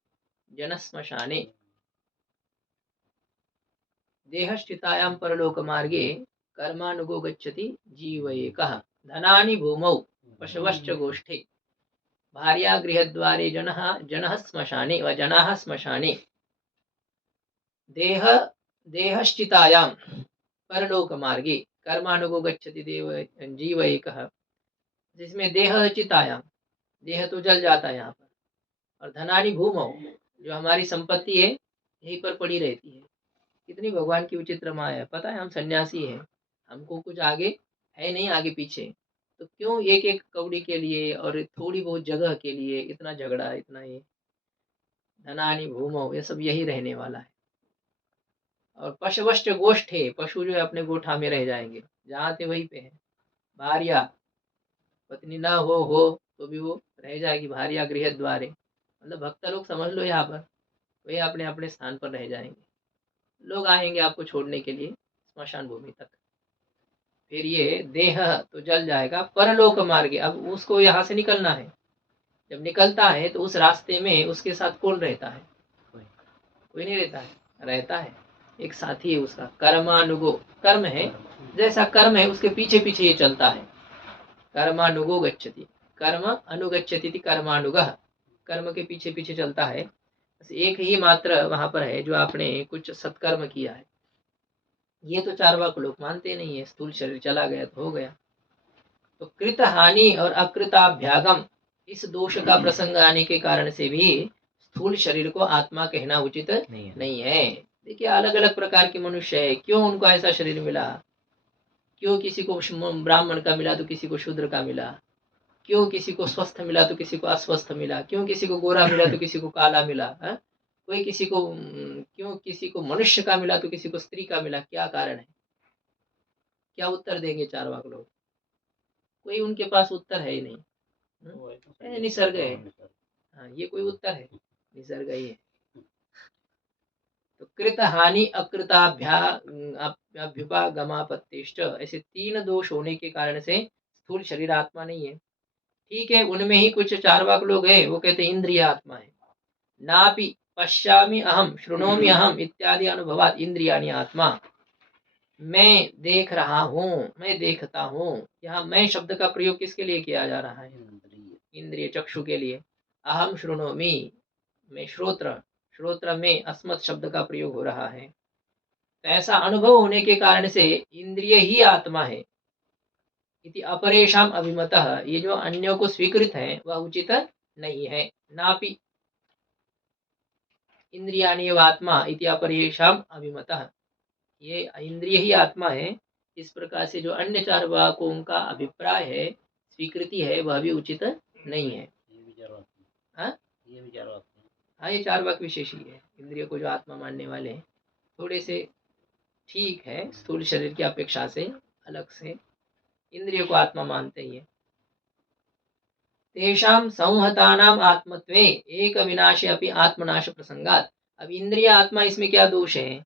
जनश्मशाने देहस्थितायां परलोकमार्गे कर्मानुगो गच्छति जीव एकः। धनानि भूमौ पशवश्च गोष्ठे भार्या गृहद्वारे जनः श्मशाने व जनाः श्मशाने देहश्चितायां परलोकमार्गे कर्मानुगो गच्छति जीव एकः। जिसमें देह चितायाम, देह तो जल जाता है यहाँ पर, और धनानि भूमौ, जो हमारी संपत्ति है यहीं पर पड़ी रहती है। कितनी भगवान की विचित्र माया है। पता है हम सन्यासी हैं, हमको कुछ आगे है नहीं, आगे पीछे, तो क्यों एक एक कौड़ी के लिए और थोड़ी बहुत जगह के लिए इतना झगड़ा, इतना ये? धनानि भूमौ, ये सब यही रहने वाला है। और पशवश्च गोष्ठे, पशु जो है अपने गोठा में रह जाएंगे, जहाँ थे वहीं पे है। भार्या, पत्नी ना हो तो भी वो रह जाएगी। भार्या गृह द्वारे, मतलब भक्त लोग समझ लो यहाँ पर, वे अपने अपने स्थान पर रह जाएंगे। लोग आएंगे आपको छोड़ने के लिए स्मशान भूमि तक। फिर ये देह तो जल जाएगा, परलोक मार्गे, अब उसको यहाँ से निकलना है। जब निकलता है तो उस रास्ते में उसके साथ कौन रहता है? कोई नहीं रहता है, रहता है एक साथी है उसका। कर्मानुगो, कर्म है, जैसा कर्म है उसके पीछे पीछे ये चलता है। कर्मानुगो गच्छति, कर्म अनुगच्छति कर्मानुगः, कर्म के पीछे पीछे चलता है। बस एक ही मात्र वहां पर है जो आपने कुछ सत्कर्म किया है। ये तो चारवाक लोग मानते नहीं है, स्थूल शरीर चला गया तो हो गया, तो कृत हानि और अकृताभ्यागम इस दोष का प्रसंग आने के कारण से भी स्थूल शरीर को आत्मा कहना उचित नहीं है। देखिए अलग अलग प्रकार के मनुष्य है, क्यों उनको ऐसा शरीर मिला, क्यों किसी को ब्राह्मण का मिला तो किसी को शूद्र का मिला, क्यों किसी को स्वस्थ मिला तो किसी को अस्वस्थ मिला, क्यों किसी को गोरा मिला तो किसी को काला मिला है? कोई किसी को क्यों किसी को मनुष्य का मिला तो किसी को स्त्री का मिला, क्या कारण है? क्या उत्तर देंगे चारवाक लोग? कोई उनके पास उत्तर है ही नहीं। निसर्ग है। हाँ, ये कोई उत्तर है? निसर्ग ही है। तो कृत हानि अकृताभ्युपागमापत्तिश्च, ऐसे 3 दोष होने के कारण से स्थूल शरीर आत्मा नहीं है। ठीक है, उनमें ही कुछ चारवाक लोग हैं, वो कहते हैं इंद्रिय आत्मा है। नापि पश्यामि अहम शृणोमि अहम इत्यादि अनुभवात इंद्रियाणि आत्मा, मैं देख रहा हूँ, मैं देखता हूँ। यहाँ मैं शब्द का प्रयोग किसके लिए किया जा रहा है? इंद्रिय चक्षु के लिए। अहम शृणोमि, मैं श्रोत्र, श्रोत्र में अस्मत् शब्द का प्रयोग हो रहा है। तो ऐसा अनुभव होने के कारण से इंद्रिय ही आत्मा है। इति अपरेषाम अभिमतः, ये जो अन्यों को स्वीकृत है वह उचित नहीं है। नापि इंद्रियाणि एव आत्मा इति अपरेषाम अभिमतः, ये इंद्रिय ही आत्मा है, इस प्रकार से जो अन्य चारवाकों का अभिप्राय है, स्वीकृति है, वह भी उचित नहीं है। हाँ, ये चारवाक विशेष ही है। इंद्रिय को जो आत्मा मानने वाले हैं थोड़े से ठीक है, स्थूल शरीर की अपेक्षा से अलग से इंद्रिय को आत्मा मानते ही है। तेषां संहतानाम आत्मत्वे एक विनाशे अपि आत्मनाश प्रसंगात। अब इंद्रिय आत्मा, इसमें क्या दोष है?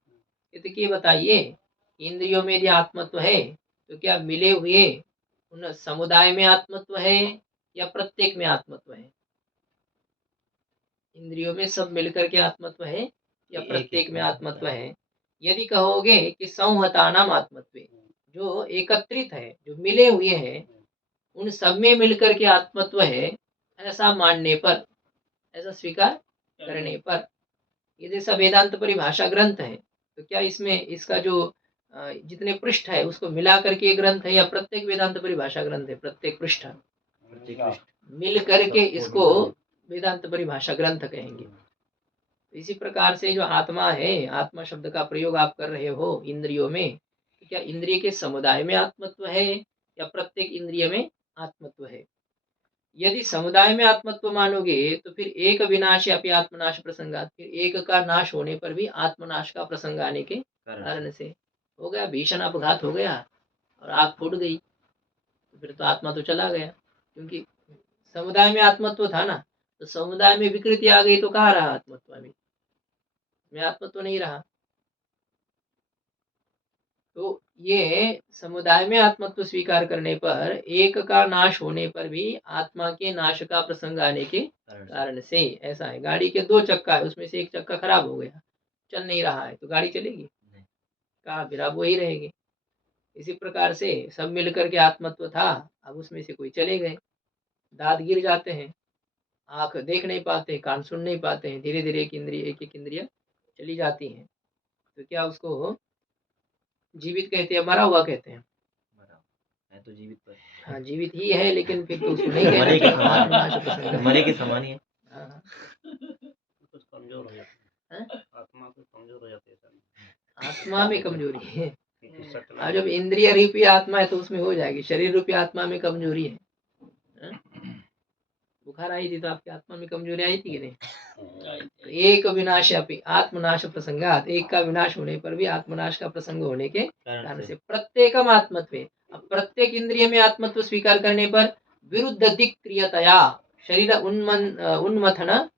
ये तो क्या बताइए, इंद्रियों में यदि आत्मत्व है तो क्या मिले हुए उन समुदाय में आत्मत्व है या प्रत्येक में आत्मत्व है? इंद्रियों में सब मिलकर के आत्मत्व है या प्रत्येक में आत्मत्व है? यदि कहोगे कि संहतानाम आत्मत्व, जो एकत्रित है, जो मिले हुए हैं, उन सब में मिलकर के आत्मत्व है, ऐसा मानने पर, ऐसा स्वीकार करने पर, ये जैसा वेदांत परिभाषा ग्रंथ है, तो क्या इसमें इसका जो जितने पृष्ठ है उसको मिला करके ग्रंथ है या प्रत्येक वेदांत परिभाषा ग्रंथ है? प्रत्येक पृष्ठ मिल करके इसको वेदांत परिभाषा ग्रंथ कहेंगे। इसी प्रकार से जो आत्मा है, आत्मा शब्द का प्रयोग आप कर रहे हो इंद्रियों में, तो क्या इंद्रिय के समुदाय में आत्मत्व है या प्रत्येक इंद्रिय में आत्मत्व है? यदि समुदाय में आत्मत्व मानोगे तो फिर एक विनाश अपि आत्मनाश प्रसंगात, फिर एक का नाश होने पर भी आत्मनाश का प्रसंग आने के कारण से हो गया, भीषण अपघात हो गया और आग फूट गई, तो फिर तो आत्मा तो चला गया, क्योंकि समुदाय में आत्मत्व था ना। तो समुदाय में विकृति आ गई तो कहाँ रहा आत्मत्व? में आत्मत्व नहीं रहा। तो ये समुदाय में आत्मत्व स्वीकार करने पर एक का नाश होने पर भी आत्मा के नाश का प्रसंग आने के कारण से ऐसा है। गाड़ी के 2 चक्का है, उसमें से एक चक्का खराब हो गया, चल नहीं रहा है, तो गाड़ी चलेगी? कहाँ, फिर अब वही रहेगी। इसी प्रकार से सब मिलकर के आत्मत्व था, अब उसमें से कोई चले गए, दांत गिर जाते हैं, आंख देख नहीं पाते, कान सुन नहीं पाते हैं, धीरे धीरे एक एक इंद्रिय चली जाती है, तो क्या उसको जीवित कहते हैं, मरा हुआ कहते हैं? है तो जीवित पर। हाँ, जीवित ही है, लेकिन फिर तो उसको नहीं कहना, मरे के समान ही है। हाँ, कुछ कमजोर हो जाता है, आत्मा को कमजोर हो जाती है, आत्मा में कमजोरी है। और जब इंद्रिय रूपी आत्मा है तो उसमें हो जाएगी, शरीर रूपी आत्मा में कमजोरी है। बुखार आई थी तो आपकी आत्मा में कमजोरी आई थी कि नहीं? तो एक विनाश अपि आत्मनाश प्रसंगात, एक का विनाश होने पर भी आत्मनाश का प्रसंग होने के कारण से प्रत्येकम आत्मत्व। अब प्रत्येक इंद्रिय में आत्मत्व स्वीकार करने पर विरुद्ध दिक् क्रियतया शरीर उन्मथन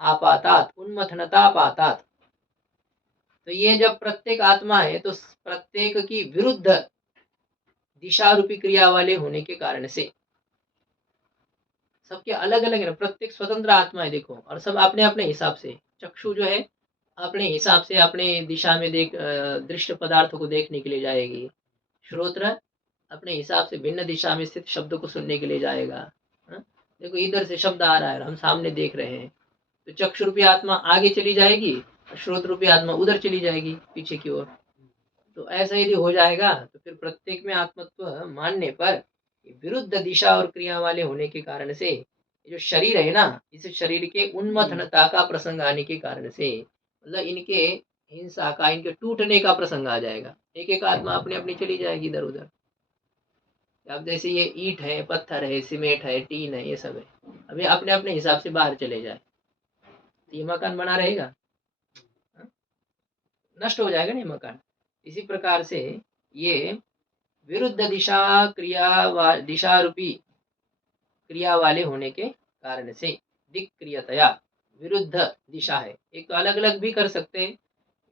आपातात, उन्मथनता आपातात। तो ये जब प्रत्येक आत्मा है तो प्रत्येक की विरुद्ध दिशा रूपी क्रिया वाले होने के कारण से सबके अलग अलग है, प्रत्येक स्वतंत्र आत्मा है देखो, और सब अपने अपने हिसाब से, चक्षु जो है अपने हिसाब से अपने दिशा में दृश्य पदार्थों को देखने के लिए जाएगी, श्रोत्र अपने हिसाब से भिन्न दिशा में स्थित शब्द को सुनने के लिए जाएगा। देखो इधर से शब्द आ रहा है, हम सामने देख रहे हैं, तो चक्षु रूपी आत्मा आगे चली जाएगी और श्रोत्र रूपी आत्मा उधर चली जाएगी पीछे की ओर। तो ऐसा यदि हो जाएगा तो फिर प्रत्येक में आत्मत्व मानने पर विरुद्ध दिशा और क्रिया वाले होने के कारण से जो शरीर है ना, इस शरीर के उन्मथनता का प्रसंग आने के कारण से, मतलब इनके हिंसा का, इनके टूटने का प्रसंग आ जाएगा। एक एक आत्मा अपनी अपनी चली जाएगी इधर उधर। अब जैसे ये ईंट है, पत्थर है, सीमेंट है, टीन है, ये सब है, अभी अपने अपने हिसाब से बाहर चले जाए तो ये मकान बना रहेगा? नष्ट हो जाएगा नहीं मकान। इसी प्रकार से ये विरुद्ध दिशा रूपी क्रिया वाले होने के कारण से, दिक् क्रियतया, विरुद्ध दिशा है। एक तो अलग अलग भी कर सकते हैं,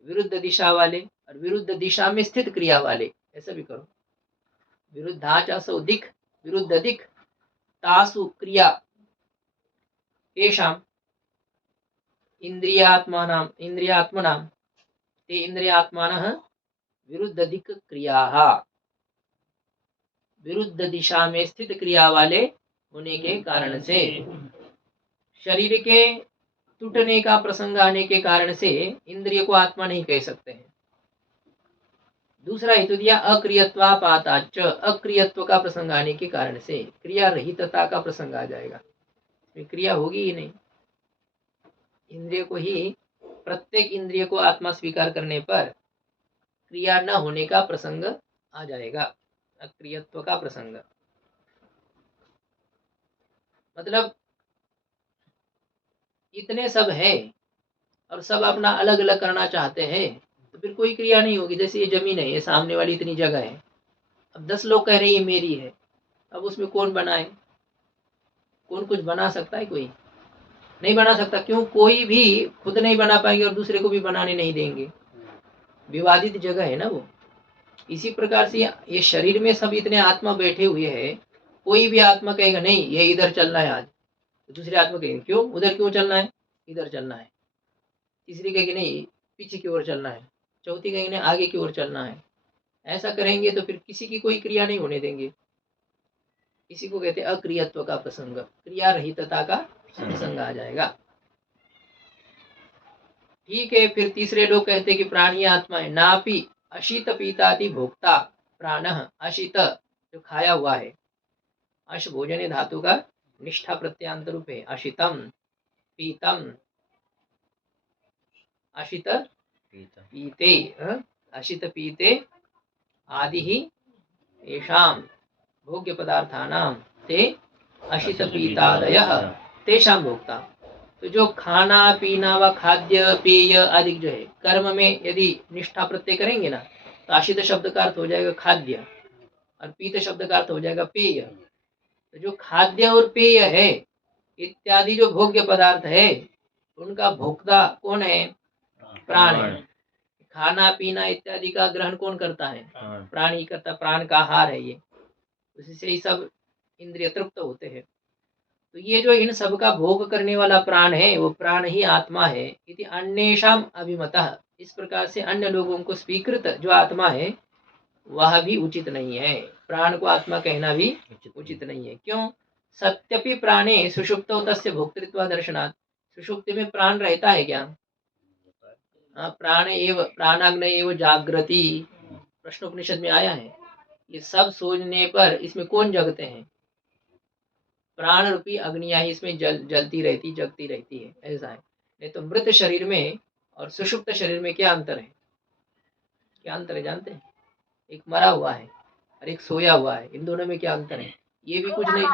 विरुद्ध दिशा वाले और विरुद्ध दिशा में स्थित क्रिया वाले, ऐसा भी करो। विरुद्धाचासो दिक्, विरुद्ध दिक् तासु क्रिया येषाम् इंद्रियात्मनां ते इंद्रियात्मानः विरुद्ध दिक् क्रियाः, विरुद्ध दिशा में स्थित क्रिया वाले होने के कारण से, शरीर के टूटने का प्रसंग आने के कारण से इंद्रिय को आत्मा नहीं कह सकते हैं। दूसरा हेतु दिया अक्रियत्वापाताच्च, अक्रियत्व का प्रसंग आने के कारण से क्रिया रहितता का प्रसंग आ जाएगा, क्रिया होगी ही नहीं। इंद्रिय को ही, प्रत्येक इंद्रिय को आत्मा स्वीकार करने पर क्रिया न होने का प्रसंग आ जाएगा, अक्रियत्व का प्रसंग। मतलब इतने सब है और सब अपना अलग अलग करना चाहते हैं, तो फिर कोई क्रिया नहीं होगी। जैसे ये जमीन है, ये सामने वाली इतनी जगह है, अब 10 लोग कह रहे हैं ये मेरी है, अब उसमें कौन बनाए? कौन कुछ बना सकता है? कोई नहीं बना सकता। क्यों? कोई भी खुद नहीं बना पाएंगे और दूसरे को भी बनाने नहीं देंगे, विवादित जगह है ना वो। इसी प्रकार से ये शरीर में सब इतने आत्मा बैठे हुए हैं, कोई भी आत्मा कहेगा नहीं ये इधर चलना है आज, तो दूसरे आत्मा कहेंगे क्यों उधर क्यों चलना है, इधर चलना है। तीसरी कहेगी नहीं पीछे की ओर चलना है, चौथी कहेगी नहीं आगे की ओर चलना है। ऐसा करेंगे तो फिर किसी की कोई क्रिया नहीं होने देंगे। इसी को कहते हैं अक्रियत्व का प्रसंग, क्रिया रहितता का प्रसंग आ जाएगा। ठीक है, फिर तीसरे लोग कहते हैं कि प्राणी आत्मा है, नापि अशित पीतादि भोक्ता प्राणः, अशित जो खाया हुआ है, अश भोजन धातु का निष्ठा प्रत्यांत रूप है, अशितम पीतम, अशित पीते, अशित पीते आदि ही येषां भोग्य पदार्थानां ते अशित पीतादयः तेषां भोक्ता। तो जो खाना पीना व खाद्य पेय आदि जो है, कर्म में यदि निष्ठा प्रत्यय करेंगे ना, तो अशित शब्द का अर्थ हो जाएगा खाद्य और पीत शब्द का अर्थ हो जाएगा पेय। तो जो खाद्य और पेय है इत्यादि जो भोग्य पदार्थ है, उनका भोक्ता कौन है? प्राण है। खाना पीना इत्यादि का ग्रहण कौन करता है? प्राण ही करता, प्राण का आहार है ये, उसी से ही सब इंद्रिय तृप्त होते हैं। तो ये जो इन सब का भोग करने वाला प्राण है, वो प्राण ही आत्मा है। इति अन्येषाम अभिमतः, इस प्रकार से अन्य लोगों को स्वीकृत जो आत्मा है वह भी उचित नहीं है, प्राण को आत्मा कहना भी उचित नहीं है। क्यों? सत्यपि प्राणे सुषुप्तो तस्य भोक्तृत्व दर्शनात्, सुषुप्ति में प्राण रहता है क्या? प्राण एव प्राणाग्नय एव जागृति, प्रश्नोपनिषद में आया है। ये सब सोचने पर इसमें कौन जगते हैं? प्राण रूपी अग्नियां ही इसमें जलती रहती, जगती रहती है, ऐसा है। नहीं तो मृत शरीर में और सुषुप्त शरीर में क्या अंतर है? क्या अंतर है जानते हैं? एक मरा हुआ है और एक सोया हुआ है, इन दोनों में क्या अंतर है? ये भी कुछ नहीं,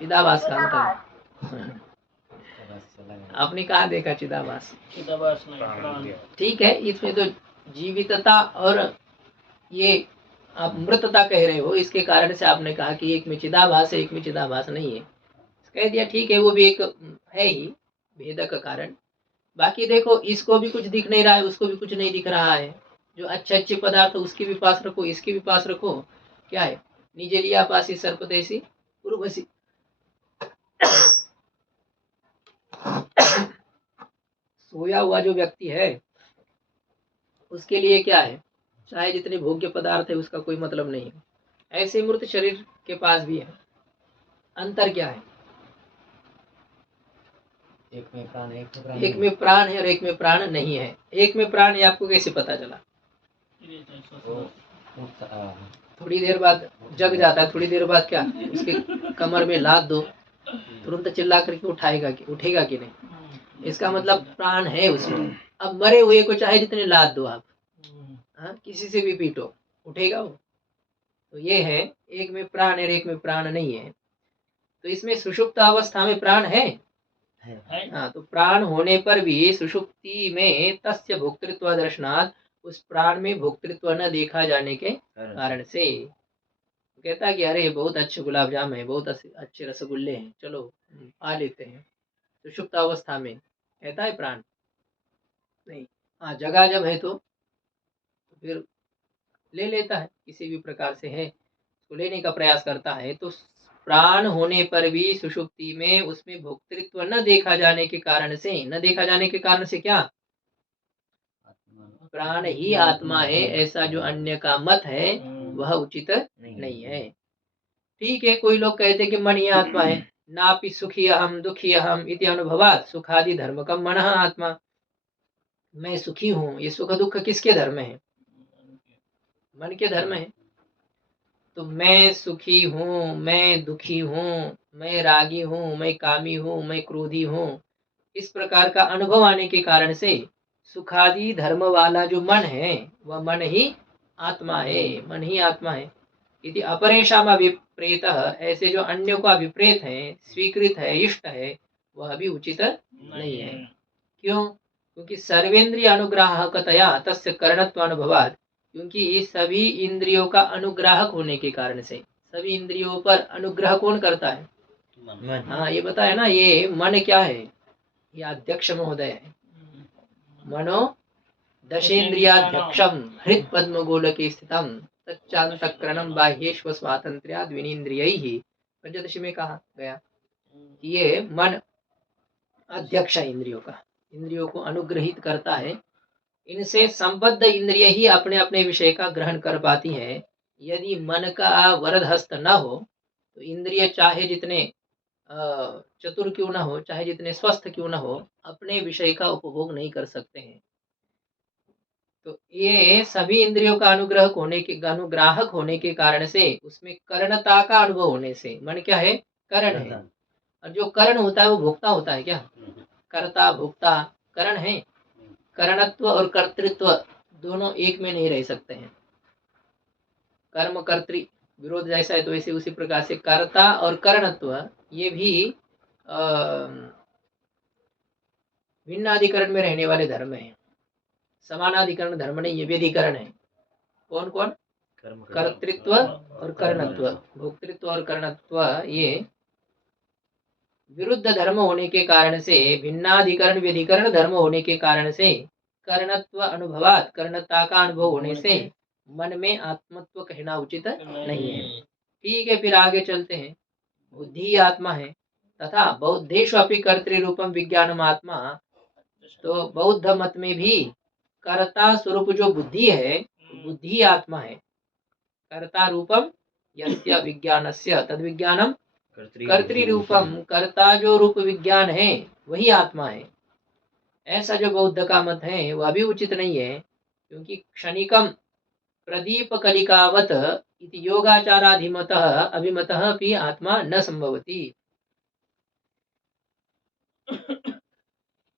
चिदाभास का अंतर है। आपने कहा देखा चिदाभास? ठीक है, इसमें तो जीवितता और ये आप मृतता कह रहे हो, इसके कारण से आपने कहा कि एक में चिदाभास है एक में चिदाभास नहीं है, कह दिया ठीक है, वो भी एक है ही भेदक का कारण। बाकी देखो इसको भी कुछ दिख नहीं रहा है, उसको भी कुछ नहीं दिख रहा है। जो अच्छे अच्छे पदार्थ उसके भी पास रखो, इसके भी पास रखो, क्या है? निजे लिया पासी सर्पदेशी उर्वशी। सोया हुआ जो व्यक्ति है उसके लिए क्या है? चाहे जितने भोग्य पदार्थ है उसका कोई मतलब नहीं है। ऐसे मृत शरीर के पास भी है। अंतर क्या है? एक में प्राण है और एक में प्राण नहीं है। एक में प्राण है आपको कैसे पता चला? थोड़ी देर बाद जग जाता है, थोड़ी देर बाद क्या उसके कमर में लात दो, तुरंत चिल्ला करके उठेगा कि नहीं? इसका मतलब प्राण है उसमें। अब मरे हुए को चाहे जितने लात दो आप, किसी से भी पीटो, उठेगा वो? तो ये है, एक में प्राण है, एक में प्राण नहीं है। तो इसमें सुषुप्त अवस्था में प्राण है। हाँ, तो प्राण होने पर भी सुषुप्ति में तस्य भोक्तृत्व दर्शनात्, उस प्राण में भोक्तृत्व न देखा जाने के कारण से कहता है कि अरे बहुत अच्छे गुलाब जाम है, बहुत अच्छे रसगुल्ले हैं, चलो आ लेते हैं। सुषुप्त अवस्था में कहता है प्राण नहीं। हाँ, जगह जब है तो फिर ले लेता है, किसी भी प्रकार से है तो लेने का प्रयास करता है। तो प्राण होने पर भी सुषुप्ति में उसमें भोक्तृत्व न देखा जाने के कारण से, न देखा जाने के कारण से क्या? प्राण ही आत्मा है, ऐसा जो अन्य का मत है वह उचित नहीं है। ठीक है, कोई लोग कहते कि मन ही आत्मा है, नापि सुखी अहम दुखी अहम इति अनुभवात् सुखादि धर्मकम मनः आत्मा। मैं सुखी हूँ, ये सुख दुख किसके धर्म है? मन के धर्म है। तो मैं सुखी हूँ, मैं दुखी हूँ, मैं रागी हूँ, मैं कामी हूँ, मैं क्रोधी हूँ, इस प्रकार का अनुभव आने के कारण से सुखादि धर्म वाला जो मन है वह मन ही आत्मा है, मन ही आत्मा है। यदि अपरेशाम अभिप्रेत, ऐसे जो अन्यों का अभिप्रेत है, स्वीकृत है, इष्ट है, वह भी उचित नहीं है। क्यों? क्योंकि सर्वेंद्रिय अनुग्राहकतया तस्य करणत्व अनुभवात्, क्योंकि सभी इंद्रियों का अनुग्राहक होने के कारण से, सभी इंद्रियों पर अनुग्रह कौन करता है? हाँ, ये बताया ना, ये मन क्या है? ये अध्यक्ष महोदय है। मनो दशेन्द्रियाध्यक्षम हृत् पद्म गोलके स्थितम तच्चान्तःकरणं बाह्येष्व स्वातंत्र्याद् विनीन्द्रियैः। पंचदशी में कहा गया कि ये मन अध्यक्ष है इंद्रियों का, इंद्रियों को अनुग्रहित करता है। इनसे संबद्ध इंद्रिय ही अपने अपने विषय का ग्रहण कर पाती है। यदि मन का वरद हस्त न हो तो इंद्रिय चाहे जितने चतुर क्यों न हो, चाहे जितने स्वस्थ क्यों न हो, अपने विषय का उपभोग नहीं कर सकते हैं। तो ये सभी इंद्रियों का अनुग्राहक होने के कारण से, उसमें करणता का अनुभव होने से, मन क्या है? करण है। और जो करण होता है वो भोक्ता होता है क्या? कर्ता भोक्ता करण है। करणत्व और कर्तृत्व दोनों एक में नहीं रह सकते हैं। कर्म कर्तृ विरोध जैसा है तो वैसे उसी प्रकार से कर्ता और करणत्व ये भी भिन्नाधिकरण में रहने वाले धर्म है। समानाधिकरण धर्म नहीं, ये व्यधिकरण है। कौन कौन? कर्तृत्व और करणत्व, भोक्तृत्व और करणत्व ये विरुद्ध धर्म होने के कारण से, भिन्नाधिकरण व्यधिकरण धर्म होने के कारण से, करणत्व अनुभवात, करणता का अनुभव होने से मन में आत्मत्व कहना उचित नहीं है। ठीक है, फिर आगे चलते हैं। बुद्धि आत्मा है तथा बौद्धेषु अपि कर्तृरूपम विज्ञानम आत्मा। तो बौद्ध मत में भी कर्ता स्वरूप जो बुद्धि है, बुद्धि आत्मा है। कर्ता रूपम यस्य विज्ञानस्य तद विज्ञानम कर्तृरूपम, कर्ता जो रूप विज्ञान है वही आत्मा है। ऐसा जो बौद्ध का मत है वह भी उचित नहीं है, क्योंकि क्षणिकम प्रदीप कलिकावत इति योगाचाराधिमतः अभिमतः अपि आत्मा न संभवति।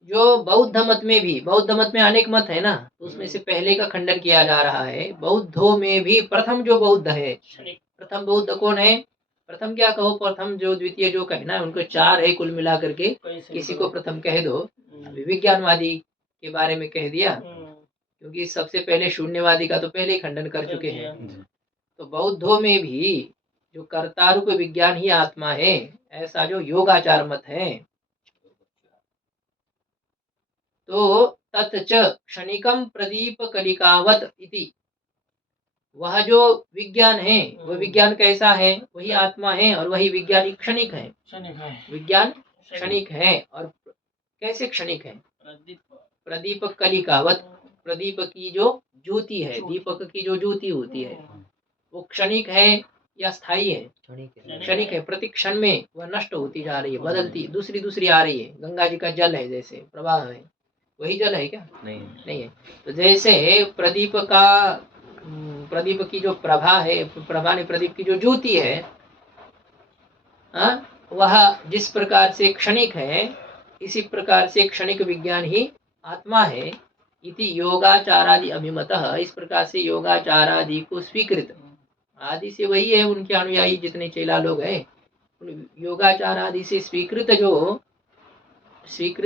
जो बौद्ध मत में भी, बौद्ध मत में अनेक मत है ना, उसमें से पहले का खंडन किया जा रहा है। बौद्धों में भी प्रथम जो बौद्ध है, प्रथम बौद्ध कौन है? प्रथम क्या कहो, प्रथम जो द्वितीय जो कहना है, उनको चार है कुल मिला करके, किसी को प्रथम कह दो। अभी विज्ञानवादी के बारे में कह दिया, क्योंकि सबसे पहले शून्यवादी का तो पहले ही खंडन कर चुके हैं। तो बौद्धों में भी जो कर्ता रूप विज्ञान ही आत्मा है, ऐसा जो योगाचार मत है। तो तत्च क्षणिकम प्रदीप कलिकावत इति, वह जो विज्ञान है वह विज्ञान कैसा है? वही आत्मा है, और वही विज्ञान क्षणिक है। विज्ञान क्षणिक है। और कैसे क्षणिक है? प्रदीप कलिकावत, प्रदीप की जो ज्योति है, दीपक की जो ज्योति होती है, वो क्षणिक है या स्थायी है? क्षणिक है। प्रति क्षण में वह नष्ट होती जा रही है, बदलती, दूसरी दूसरी आ रही है। गंगा जी का जल है जैसे प्रवाह है, वही जल है क्या? नहीं है। तो जैसे प्रदीप का प्रदीप की जो प्रभा है, प्रभा ने प्रदीप की जो ज्योति है, वह जिस प्रकार से क्षणिक है, इसी प्रकार से क्षणिक विज्ञान ही आत्मा है। इति योगाचारादि अभिमतः, इस प्रकार से योगाचारादि को स्वीकृत, आदि से वही है उनके अनुयायी जितने चेला लोग हैं, योगाचार आदि से स्वीकृत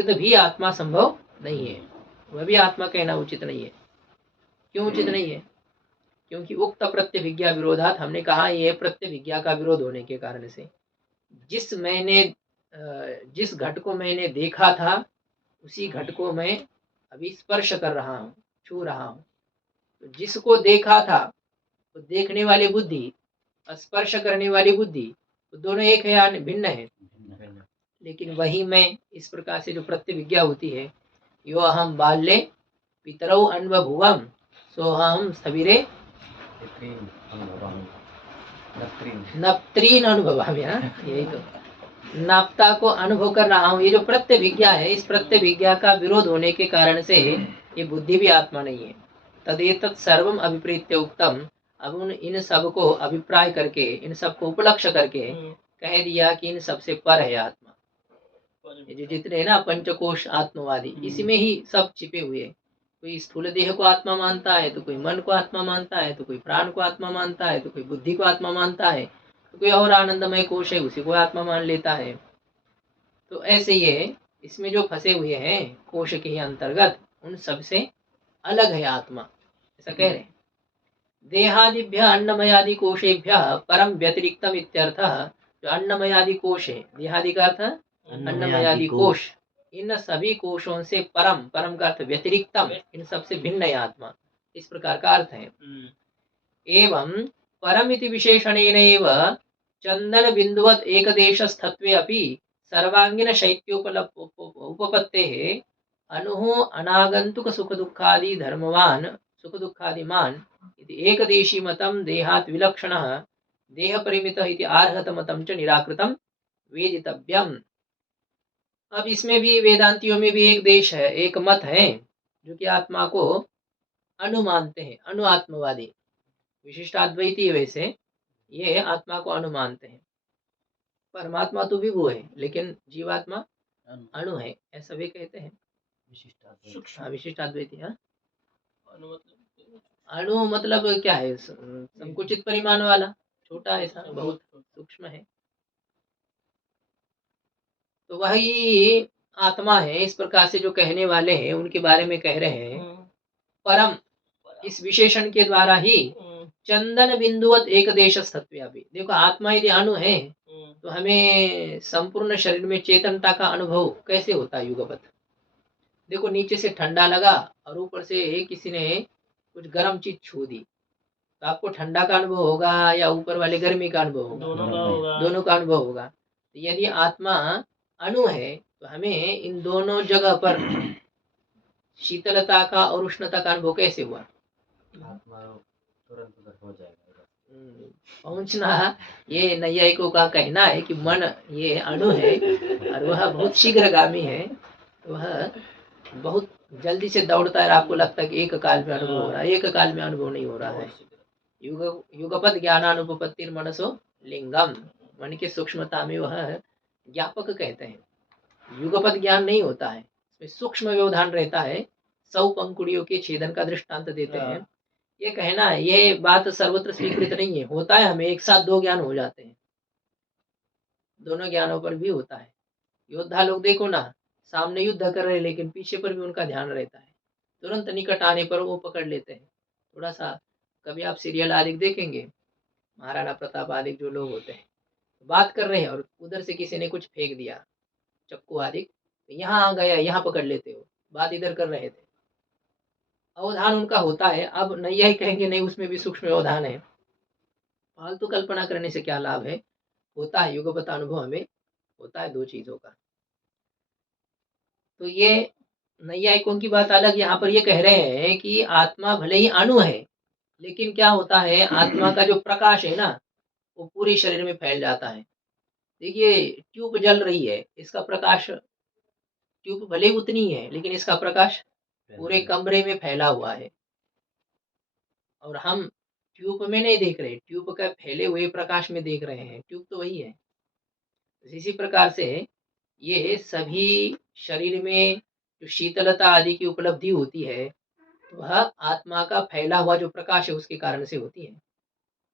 भी आत्मा संभव नहीं है, वह भी आत्मा कहना उचित नहीं है। क्यों उचित नहीं है? क्योंकि उक्त प्रत्यभिज्ञा विरोधात, हमने कहा ये प्रत्यभिज्ञा का विरोध होने के कारण से, जिस घट को मैंने देखा था उसी घट को मैं अभी स्पर्श कर रहा हूँ, छू रहा हूँ। तो जिसको देखा था तो देखने वाली बुद्धि, स्पर्श करने वाली बुद्धि, तो दोनों एक है या भिन्न है? लेकिन वही मैं इस प्रकार से जो प्रत्यभिज्ञा होती है, यो अहम बाल्ये पितरौ अन्वभुवम सोहम स्थविरे नप्त्रीन अनुभवामि, यही तो नाप्ता को अनुभव कर रहा हूँ। ये जो प्रत्यभिज्ञा है, इस प्रत्यभिज्ञा का विरोध होने के कारण से ये बुद्धि भी आत्मा नहीं है। तदेतत् सर्वम अभिप्रेत्य उक्तम, अब इन सब को अभिप्राय करके, इन सब को उपलक्ष्य करके कह दिया कि इन सबसे पर है आत्मा। ये जितने है ना पंचकोश आत्मवादी, इसी में ही सब छिपे हुए हैं। कोई स्थूल देह को आत्मा मानता है, तो कोई मन को आत्मा मानता है, तो कोई प्राण को आत्मा मानता है, तो कोई बुद्धि को आत्मा मानता है, तो कोई और आनंदमय कोश है उसी को आत्मा मान लेता है। तो ऐसे ये इसमें जो फंसे हुए हैं कोश के ही अंतर्गत, उन सबसे अलग है आत्मा, ऐसा कह रहे हैं। देहादिभ्य अन्नमयादि कोशेभ्य परम व्यतिरिक्तम इत्यर्थः। जो अन्नमयादि कोश है, देहादि का अर्थ अन्नमयादि कोश, इन सभी कोशों से परम, परम का अर्थ व्यतिरिक्तम, इन सबसे भिन्न है आत्मा, इस प्रकार का अर्थ है। एवं परमिति विशेषणेनैव चंदन बिंदुवत् एकदेशस्थत्वे अपि सर्वांगीण शैत्योपपत्तेः अणुः अनागंतुक सुख दुःखादि धर्मवान सुख दुःखादिमान इति एकदेशी मतम देहात् विलक्षणः देह परिमितः इति आर्हत मतम च निराकृतम वेदितव्यम। अब इसमें भी वेदांतियों में भी एक देश है, एक मत है जो कि आत्मा को अणु मानते हैं, अणु आत्मवादी। विशिष्टाद्वैती वैसे ये आत्मा को अणु मानते हैं। परमात्मा तो विभु है, लेकिन जीवात्मा अणु है, ऐसा वे कहते हैं विशिष्टाद्वैती। अणु मतलब क्या है? संकुचित परिमाण वाला, छोटा, ऐसा बहुत सूक्ष्म है, तो वही आत्मा है। इस प्रकार से जो कहने वाले हैं उनके बारे में कह रहे हैं परम, इस विशेषण के द्वारा ही चंदन बिंदुवत एक देश स्थत्व्यापि। देखो आत्मा यदि अणु है तो हमें संपूर्ण शरीर में चेतनता का अनुभव कैसे होता है? युगपत देखो, नीचे से ठंडा लगा और ऊपर से किसी ने कुछ गर्म चीज छू दी, तो आपको ठंडा का अनुभव होगा या ऊपर वाले गर्मी का अनुभव होगा? दोनों का अनुभव होगा। तो यदि आत्मा अणु है तो हमें इन दोनों जगह पर शीतलता का और उष्णता का अनुभव कैसे हुआ? तुरंत हो जाएगा पहुंचना। ये नैयायिकों का कहना है कि मन ये अणु है और वह बहुत शीघ्रगामी है, वह बहुत जल्दी से दौड़ता है, आपको लगता है कि एक काल में अनुभव हो रहा है, एक काल में अनुभव नहीं हो रहा है। युगपत ज्ञानानुपत्तिर मनसो लिंगम, मन की सूक्ष्मता में वह ज्ञापक कहते हैं। युगपत ज्ञान नहीं होता है, इसमें सूक्ष्म व्यवधान रहता है। 100 पंखुड़ियों के छेदन का दृष्टांत देते हैं। ये कहना है, ये बात सर्वत्र स्वीकृत नहीं है। होता है हमें एक साथ 2 ज्ञान हो जाते हैं, दोनों ज्ञानों पर भी होता है। योद्धा लोग देखो ना, सामने युद्ध कर रहे लेकिन पीछे पर भी उनका ध्यान रहता है, तुरंत निकट आने पर वो पकड़ लेते हैं। थोड़ा सा कभी आप सीरियल आदि देखेंगे, महाराणा प्रताप आदि जो लोग होते हैं, बात कर रहे हैं और उधर से किसी ने कुछ फेंक दिया, चक्कू आदि, यहाँ आ गया, यहाँ पकड़ लेते हो, बात इधर कर रहे थे, अवधान उनका होता है। अब नहीं यही कहेंगे नहीं, उसमें भी सूक्ष्म अवधान है, फालतू कल्पना करने से क्या लाभ है? होता है, युगपत अनुभव हमें होता है 2 चीजों का। तो ये नैयायिकों की बात अलग, यहाँ पर ये कह रहे हैं कि आत्मा भले ही अणु है, लेकिन क्या होता है, आत्मा का जो प्रकाश है ना, वो पूरे शरीर में फैल जाता है। देखिए ट्यूब जल रही है, इसका प्रकाश, ट्यूब भले ही उतनी है लेकिन इसका प्रकाश पूरे कमरे में फैला हुआ है। और हम ट्यूब में नहीं देख रहे, ट्यूब का फैले हुए प्रकाश में देख रहे हैं, ट्यूब तो वही है। इसी प्रकार से ये सभी शरीर में जो शीतलता आदि की उपलब्धि होती है, वह आत्मा का फैला हुआ जो प्रकाश है उसके कारण से होती है,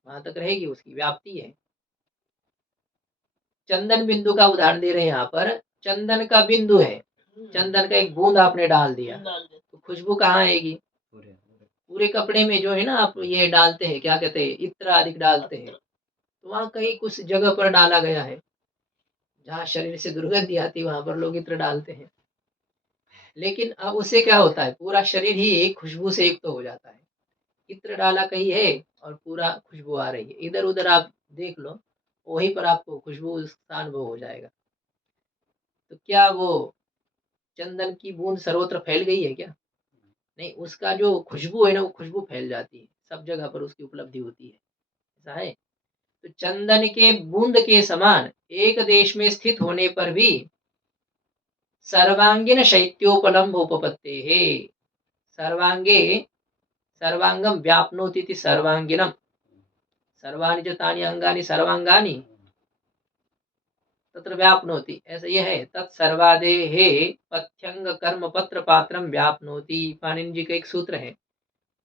वहां तक रहेगी, उसकी व्याप्ति है। चंदन बिंदु का उदाहरण दे रहे हैं यहाँ पर। चंदन का बिंदु है, चंदन का एक बूंद आपने डाल दिया तो खुशबू कहाँ आएगी? पूरे कपड़े में जो है ना, आप ये डालते हैं, क्या कहते हैं, इत्र आदि डालते हैं, तो वहां कहीं कुछ जगह पर डाला गया है जहाँ शरीर से दुर्गंध आती है, वहां पर लोग इत्र डालते हैं। लेकिन अब उससे क्या होता है, पूरा शरीर ही खुशबू से युक्त हो जाता है। इत्र डाला कहीं है और पूरा खुशबू आ रही है, इधर उधर आप देख लो, वहीं पर आपको खुशबू का अनुभव हो जाएगा। तो क्या वो चंदन की बूंद सर्वत्र फैल गई है क्या? नहीं, उसका जो खुशबू है ना, वो खुशबू फैल जाती है, सब जगह पर उसकी उपलब्धि होती है, ऐसा है। तो चंदन के बूंद के समान एक देश में स्थित होने पर भी सर्वांगीण शैत्योपलम्ब उपपत्ते है। सर्वांगे सर्वांगम व्याप्नोति इति सर्वांगिनम, सर्वाणि च तानि अंगानि सर्वांगानि तत्र व्याप्नोति, ऐसा यह है। तत्सर्वादेः पथ्यंग कर्म पत्र पात्रम व्याप्नोति, पाणिनि जी का एक सूत्र है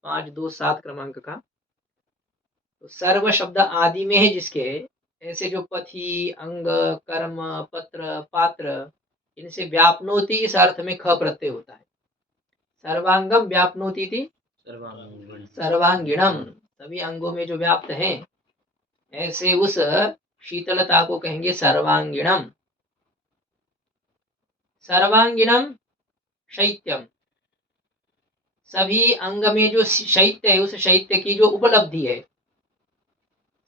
527 क्रमांक का। तो सर्व शब्द आदि में है जिसके, ऐसे जो पथी, अंग, कर्म, पत्र, पात्र, इनसे व्याप्नोति इस अर्थ में ख प्रत्यय होता है। सर्वांगम व्याप्नोति थी सर्वांगिणम, सभी अंगों में जो व्याप्त है, ऐसे उस शीतलता को कहेंगे सर्वांगिणम। सर्वांगिणम शैत्यम, सभी अंग में जो शैत्य है, उस शैत्य की जो उपलब्धि है,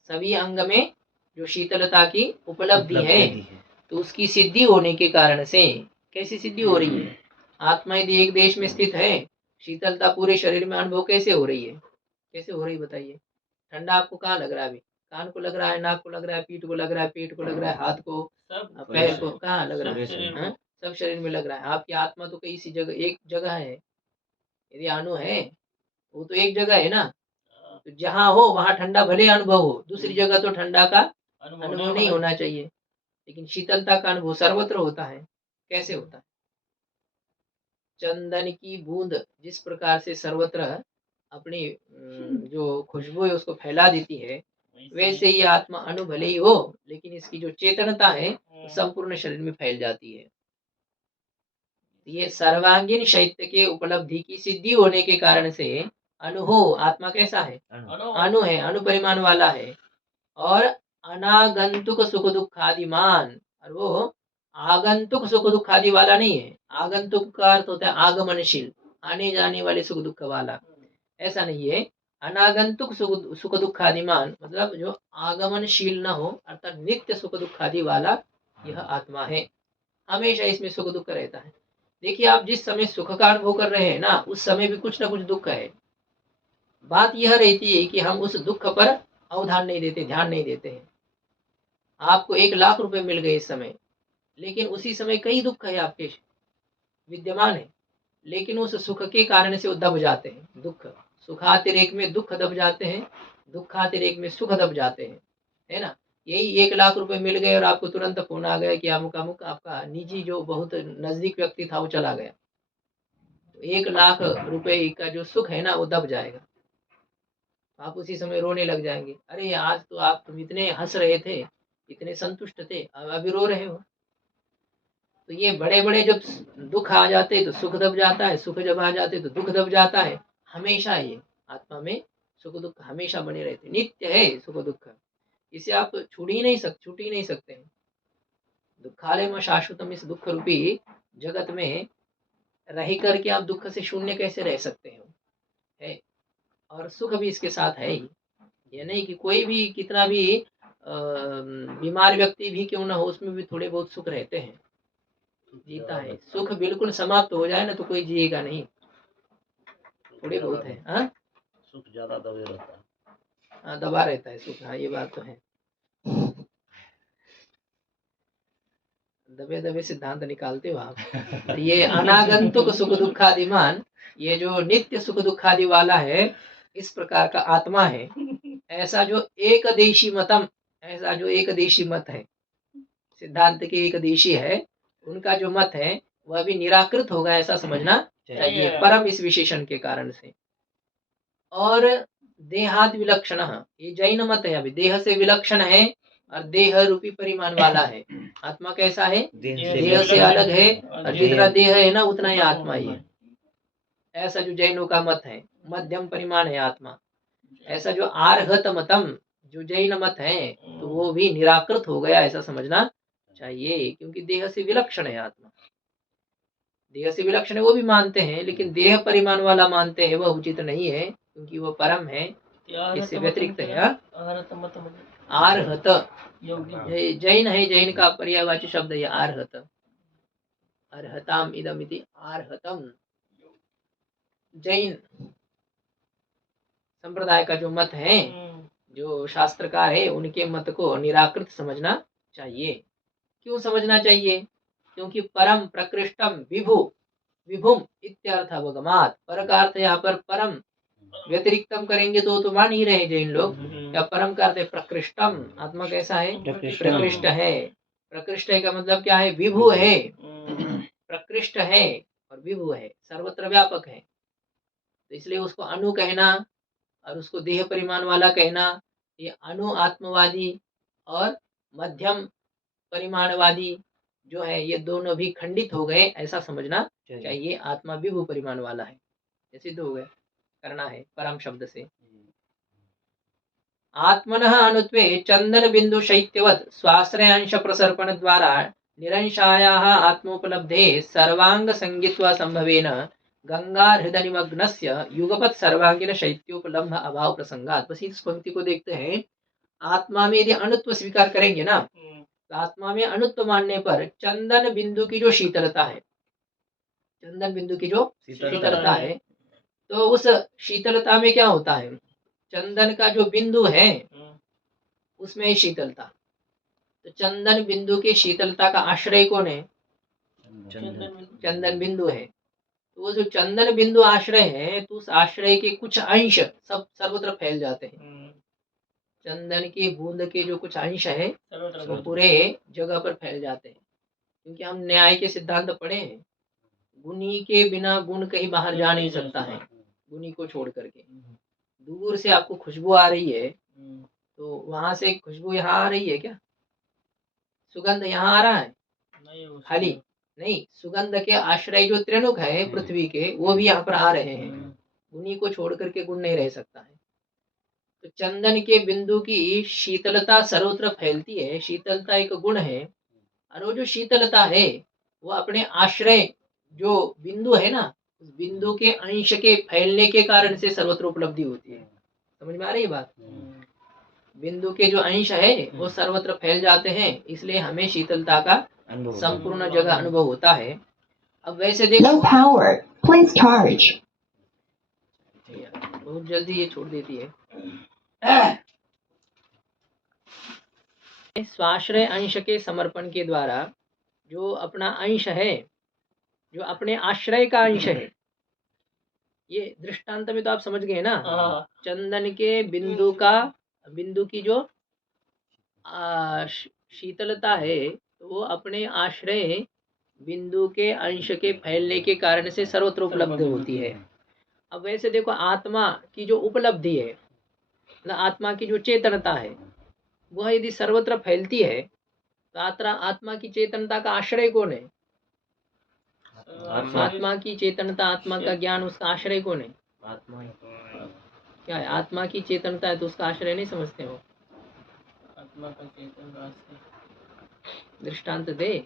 सभी अंग में जो शीतलता की उपलब्धि है, तो उसकी सिद्धि होने के कारण से, कैसी सिद्धि हो रही है? आत्मा यदि एक देश में स्थित है, शीतलता पूरे शरीर में अनुभव कैसे हो रही है? कैसे हो रही बताइए? ठंडा आपको कहाँ लग रहा है? अभी कान को लग रहा है, नाक को लग रहा है, पीठ को लग रहा है, पेट को लग रहा है, हाथ को, पैर को, कहाँ लग रहा है? सब शरीर में लग रहा है। आपकी आत्मा तो कई सी जगह, एक जगह है। यदि अणु है वो तो एक जगह है ना, तो जहाँ हो वहां ठंडा भले अनुभव हो, दूसरी जगह तो ठंडा का अनुभव नहीं होना चाहिए, लेकिन शीतलता का अनुभव सर्वत्र होता है। कैसे होता है? चंदन की बूंद जिस प्रकार से सर्वत्र अपनी जो खुशबू है उसको फैला देती है, वैसे ही आत्मा अणु भले ही हो, लेकिन इसकी जो चेतनता है संपूर्ण शरीर में फैल जाती है। ये सर्वांगीण शैत्य के उपलब्धि की सिद्धि होने के कारण से अणु हो, आत्मा कैसा है? अणु है, अणु परिमाण वाला है, और अनागंतुक सुख दुखादिमान, और वो आगंतुक सुख दुखादि वाला नहीं है। आगंतुक का अर्थ होता है आगमनशील, आने जाने वाले सुख दुख वाला, ऐसा नहीं है। अनागंतुक सुख दुखादिमान मतलब जो आगमनशील न हो, अर्थात नित्य सुख दुखादि वाला यह आत्मा है, हमेशा इसमें सुख दुख रहता है। देखिए, आप जिस समय सुख का अनुभव कर रहे हैं ना, उस समय भी कुछ ना कुछ दुख है। बात यह रहती है कि हम उस दुख पर अवधान नहीं देते, ध्यान नहीं देते हैं। आपको 1,00,000 रुपए मिल गए इस समय, लेकिन उसी समय कई दुख है आपके विद्यमान है, लेकिन उस सुख के कारण से वो दब जाते हैं। दुख सुखातिरेक में दुख दब जाते हैं, दुखातिरेक में सुख दब जाते हैं, है ना। यही 1,00,000 रुपए मिल गए और आपको तुरंत फोन आ गया कि अमुक अमुक आपका निजी जो बहुत नजदीक व्यक्ति था वो चला गया, तो 1,00,000 रुपए का जो सुख है ना वो दब जाएगा। आप उसी समय रोने लग जाएंगे, अरे आज तो आप तुम इतने हंस रहे थे, इतने संतुष्ट थे, अब अभी रो रहे हो। तो ये बड़े बड़े जब दुख आ जाते तो सुख दब जाता है, सुख जब आ जाते तो दुख दब जाता है। हमेशा ये आत्मा में सुख दुख हमेशा बने रहते, नित्य है सुख दुख, इसे आप छूट ही नहीं सकते हैं। दुखालय में शाश्वतम, इस दुख रूपी जगत में रह करके आप दुख से शून्य कैसे रह सकते हो? है, और सुख भी इसके साथ है ही। ये नहीं कि कोई भी कितना भी बीमार व्यक्ति भी क्यों ना हो, उसमें भी थोड़े बहुत सुख रहते हैं, जीता है। सुख बिल्कुल समाप्त हो जाए ना तो कोई जिएगा नहीं, थोड़े बहुत है। हाँ, सुख ज्यादा दबे रहता है। हाँ, दबा रहता है सुख, हाँ ये बात तो है। दबे दबे सिद्धांत निकालते हो आप। तो ये अनागंतुक सुख दुखादिमान, ये जो नित्य सुख दुखादि वाला है, इस प्रकार का आत्मा है, ऐसा जो एकदेशी मतम, ऐसा जो एकदेशी मत है, सिद्धांत के एकदेशी है, उनका जो मत है वह भी निराकृत होगा ऐसा समझना चाहिए परम इस विशेषण के कारण से। और देहाद विलक्षण, ये जैन मत है, अभी देह से विलक्षण है और देह रूपी परिमाण वाला है। आत्मा कैसा है? देह से अलग है और जितना देह है ना उतना ही आत्मा ही है, ऐसा जो जैनों का मत है। मध्यम परिमाण है आत्मा। ऐसा जो आर्हत मतम जो जैन मत है, तो वो भी निराकृत हो गया ऐसा समझना चाहिए, क्योंकि देह से विलक्षण है आत्मा। देह से विलक्षण है वो भी मानते हैं, लेकिन देह परिमाण वाला मानते हैं, वह उचित नहीं है, क्योंकि वो परम है, इससे व्यतिरिक्त है। आर्हत जैन है, जैन का पर्यायवाची शब्द है आर्हत। अर्हताम इदम इति आर्हतम। जैन संप्रदाय का जो मत है, जो शास्त्रकार है, उनके मत को निराकृत समझना चाहिए। क्यों समझना चाहिए? क्योंकि परम प्रकृष्टम विभु विभुम इत्यर्थ अवगमात। पर का अर्थ यहाँ पर परम, व्यतिरिक्तम करेंगे तो मान ही रहे जैन लोग। या परम का अर्थ है प्रकृष्टम, आत्मा कैसा है? प्रकृष्ट है। प्रकृष्ट है का मतलब क्या है? विभु है, प्रकृष्ट है और विभु है, सर्वत्र व्यापक है। तो इसलिए उसको अनु कहना और उसको देह परिमाण वाला कहना, ये अनु आत्मवादी और मध्यम परिमाणवादी जो है, ये दोनों भी खंडित हो गए ऐसा समझना चाहिए। आत्मा विभु परिमाण वाला है, ये सिद्ध हो गए, करना है परम शब्द से। आत्मनः अनुत्वे चंदन बिंदु शैत्यवत स्वाश्रयांश प्रसर्पण द्वारा निरंशायाः आत्मोपलब्धे सर्वांग संगित्व संभवेन गंगा हृदय निमग्नस्य युगपत सर्वांगीण शैत्योपलब्ध अभाव प्रसंगात। बस इस पंक्ति को देखते हैं। आत्मा में यदि अणुत्व स्वीकार करेंगे ना, तो आत्मा में अणुत्व मानने पर चंदन बिंदु की जो शीतलता है, चंदन बिंदु की जो शीतलता है, तो उस शीतलता में क्या होता है? चंदन का जो बिंदु है उसमें ही शीतलता। तो चंदन बिंदु की शीतलता का आश्रय कौन है? चंदन बिंदु है। तो वो जो चंदन बिंदु आश्रय है, तो उस आश्रय के कुछ अंश सब सर्वत्र फैल जाते हैं। चंदन की बूंद के जो कुछ अंश है वो पूरे जगह पर फैल जाते हैं, क्योंकि हम न्याय के सिद्धांत पढ़े हैं। गुणी के बिना गुण कहीं बाहर जा नहीं सकता है, गुणी को छोड़ करके। दूर से आपको खुशबू आ रही है, तो वहां से खुशबू यहाँ आ रही है क्या? सुगंध यहाँ आ रहा है? खाली नहीं, सुगंध के आश्रय जो त्रिणुक है पृथ्वी के, वो भी यहाँ पर आ रहे हैं। गुणी को छोड़ करके गुण नहीं रह सकता है। तो चंदन के बिंदु की शीतलता सर्वत्र फैलती है। शीतलता एक गुण है, और वो जो शीतलता है वो अपने आश्रय जो बिंदु है ना, उस बिंदु के अंश के फैलने के कारण से सर्वत्र उपलब्धि होती है। समझ में आ रही है बात? बिंदु के जो अंश है वो सर्वत्र फैल जाते हैं, इसलिए हमें शीतलता का संपूर्ण जगह अनुभव होता है। अब वैसे देखो, बहुत जल्दी ये छोड़ देती है। स्वाश्रय अंश के समर्पण के द्वारा जो अपना अंश है, जो अपने आश्रय का अंश है, ये दृष्टांत में तो आप समझ गए ना। चंदन के बिंदु की जो शीतलता है, तो वो अपने आश्रय बिंदु के अंश के फैलने के कारण से सर्वत्र उपलब्ध होती है। अब वैसे देखो, आत्मा की जो उपलब्धि है ना, आत्मा की जो चेतनता है, वह यदि सर्वत्र फैलती है, तो आत्मा की चेतनता का आश्रय कौन है? आत्मा की चेतनता, आत्मा का ज्ञान, उसका आश्रय कौन है? आत्मा क्या है? आत्मा की चेतनता है तो उसका आश्रय नहीं समझते हो? आत्मा का चेतन दृष्टांत दे।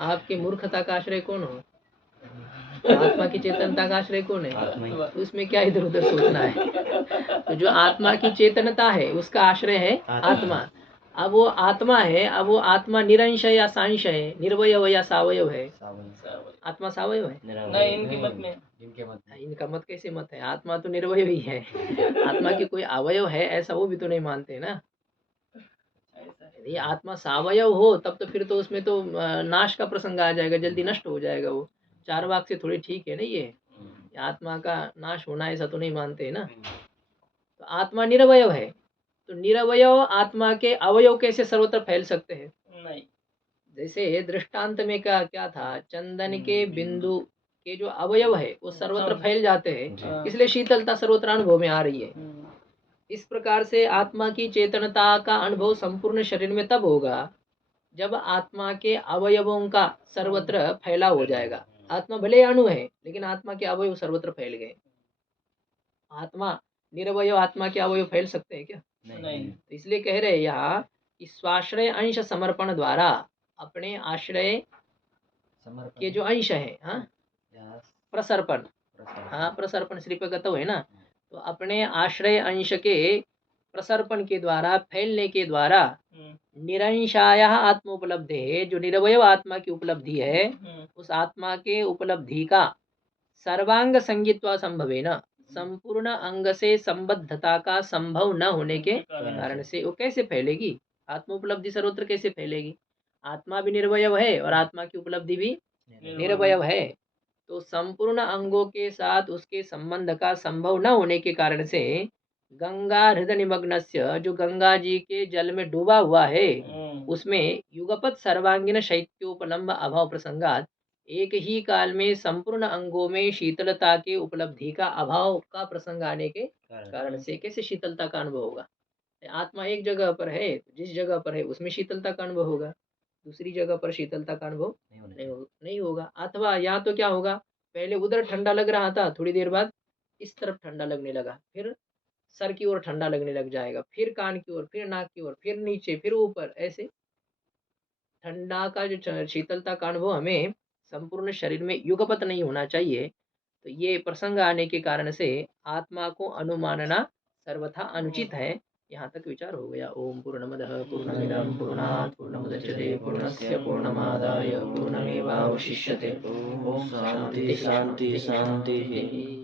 आपकी मूर्खता का आश्रय कौन हो? आत्मा की चेतनता का आश्रय कौन है? तो उसमें क्या इधर उधर सोचना है? तो जो आत्मा की चेतनता है उसका आश्रय है आत्मा। अब वो आत्मा है, अब वो आत्मा निरंश है या सांश है, निर्वयव या सावयव है? आत्मा सावयव है? नहीं, इनके मत में। इनका मत कैसे मत है? आत्मा तो निर्वयव ही है। आत्मा की कोई अवयव है ऐसा वो भी तो नहीं मानते ना। यदि आत्मा सावयव हो तब तो फिर तो उसमें तो नाश का प्रसंग आ जाएगा, जल्दी नष्ट हो जाएगा वो। चार वाक से थोड़ी ठीक है ना ये। आत्मा का नाश होना ऐसा तो नहीं मानते ना। तो आत्मा निरवयव है, तो निरवयव आत्मा के अवयव कैसे सर्वत्र फैल सकते हैं? नहीं। जैसे दृष्टांत में क्या था, चंदन के बिंदु के जो अवयव है वो सर्वत्र फैल जाते हैं, इसलिए शीतलता सर्वत्र अनुभव में आ रही है। इस प्रकार से आत्मा की चेतनता का अनुभव संपूर्ण शरीर में तब होगा जब आत्मा के अवयवों का सर्वत्र फैलाव हो जाएगा। आत्मा भले अणु है लेकिन आत्मा के अवयव सर्वत्र फैल गए। आत्मा निरवयव आत्मा के अवयव फैल सकते हैं क्या? नहीं। तो इसलिए कह रहे हैं यहाँ कि स्वाश्रय अंश समर्पण द्वारा अपने आश्रय के जो अंश है, हाँ प्रसर्पण, हाँ प्रसर्पण श्रीपगत है ना, तो अपने आश्रय अंश के प्रसर्पण के द्वारा फैलने के द्वारा निरंशाया आत्मोपलब्धि है, जो निरवयव आत्मा की उपलब्धि है, उस आत्मा के उपलब्धि का सर्वांग संगीत्वा संभवेन, संपूर्ण अंग से संबद्धता का संभव न होने के कारण से वो कैसे फैलेगी? आत्मोपलब्धि सर्वत्र कैसे फैलेगी? आत्मा भी निर्वयव है और आत्मा की उपलब्धि भी निर्वयव है, तो संपूर्ण अंगों के साथ उसके संबंध का संभव न होने के कारण से गंगा हृदय निमग्नस्य, जो गंगा जी के जल में डूबा हुआ है, उसमें युगपत सर्वांगीण शैत्योपलम्ब अभाव प्रसंगात एक ही काल में संपूर्ण अंगों में शीतलता के उपलब्धि का अभाव का प्रसंग आने के कारण से कैसे शीतलता का अनुभव होगा? आत्मा एक जगह पर है, जिस जगह पर है उसमें शीतलता का अनुभव होगा, दूसरी जगह पर शीतलता का अनुभव नहीं होगा। अथवा या तो क्या होगा, पहले उधर ठंडा लग रहा था, थोड़ी देर बाद इस तरफ ठंडा लगने लगा, फिर सर की ओर ठंडा लगने लग जाएगा, फिर कान की ओर, फिर नाक की ओर, फिर नीचे, फिर ऊपर, ऐसे ठंडा का जो शीतलता का अनुभव हमें संपूर्ण शरीर में युगपत नहीं होना चाहिए। तो ये प्रसंग आने के कारण से आत्मा को अनुमानना सर्वथा अनुचित है। यहाँ तक विचार हो गया। ओम पूर्णमदः पूर्णमिदं पूर्णात् पूर्णमुदच्यते पूर्णस्य पूर्णमादाय पूर्णमेवावशिष्यते। ओम शांति शांति शांति।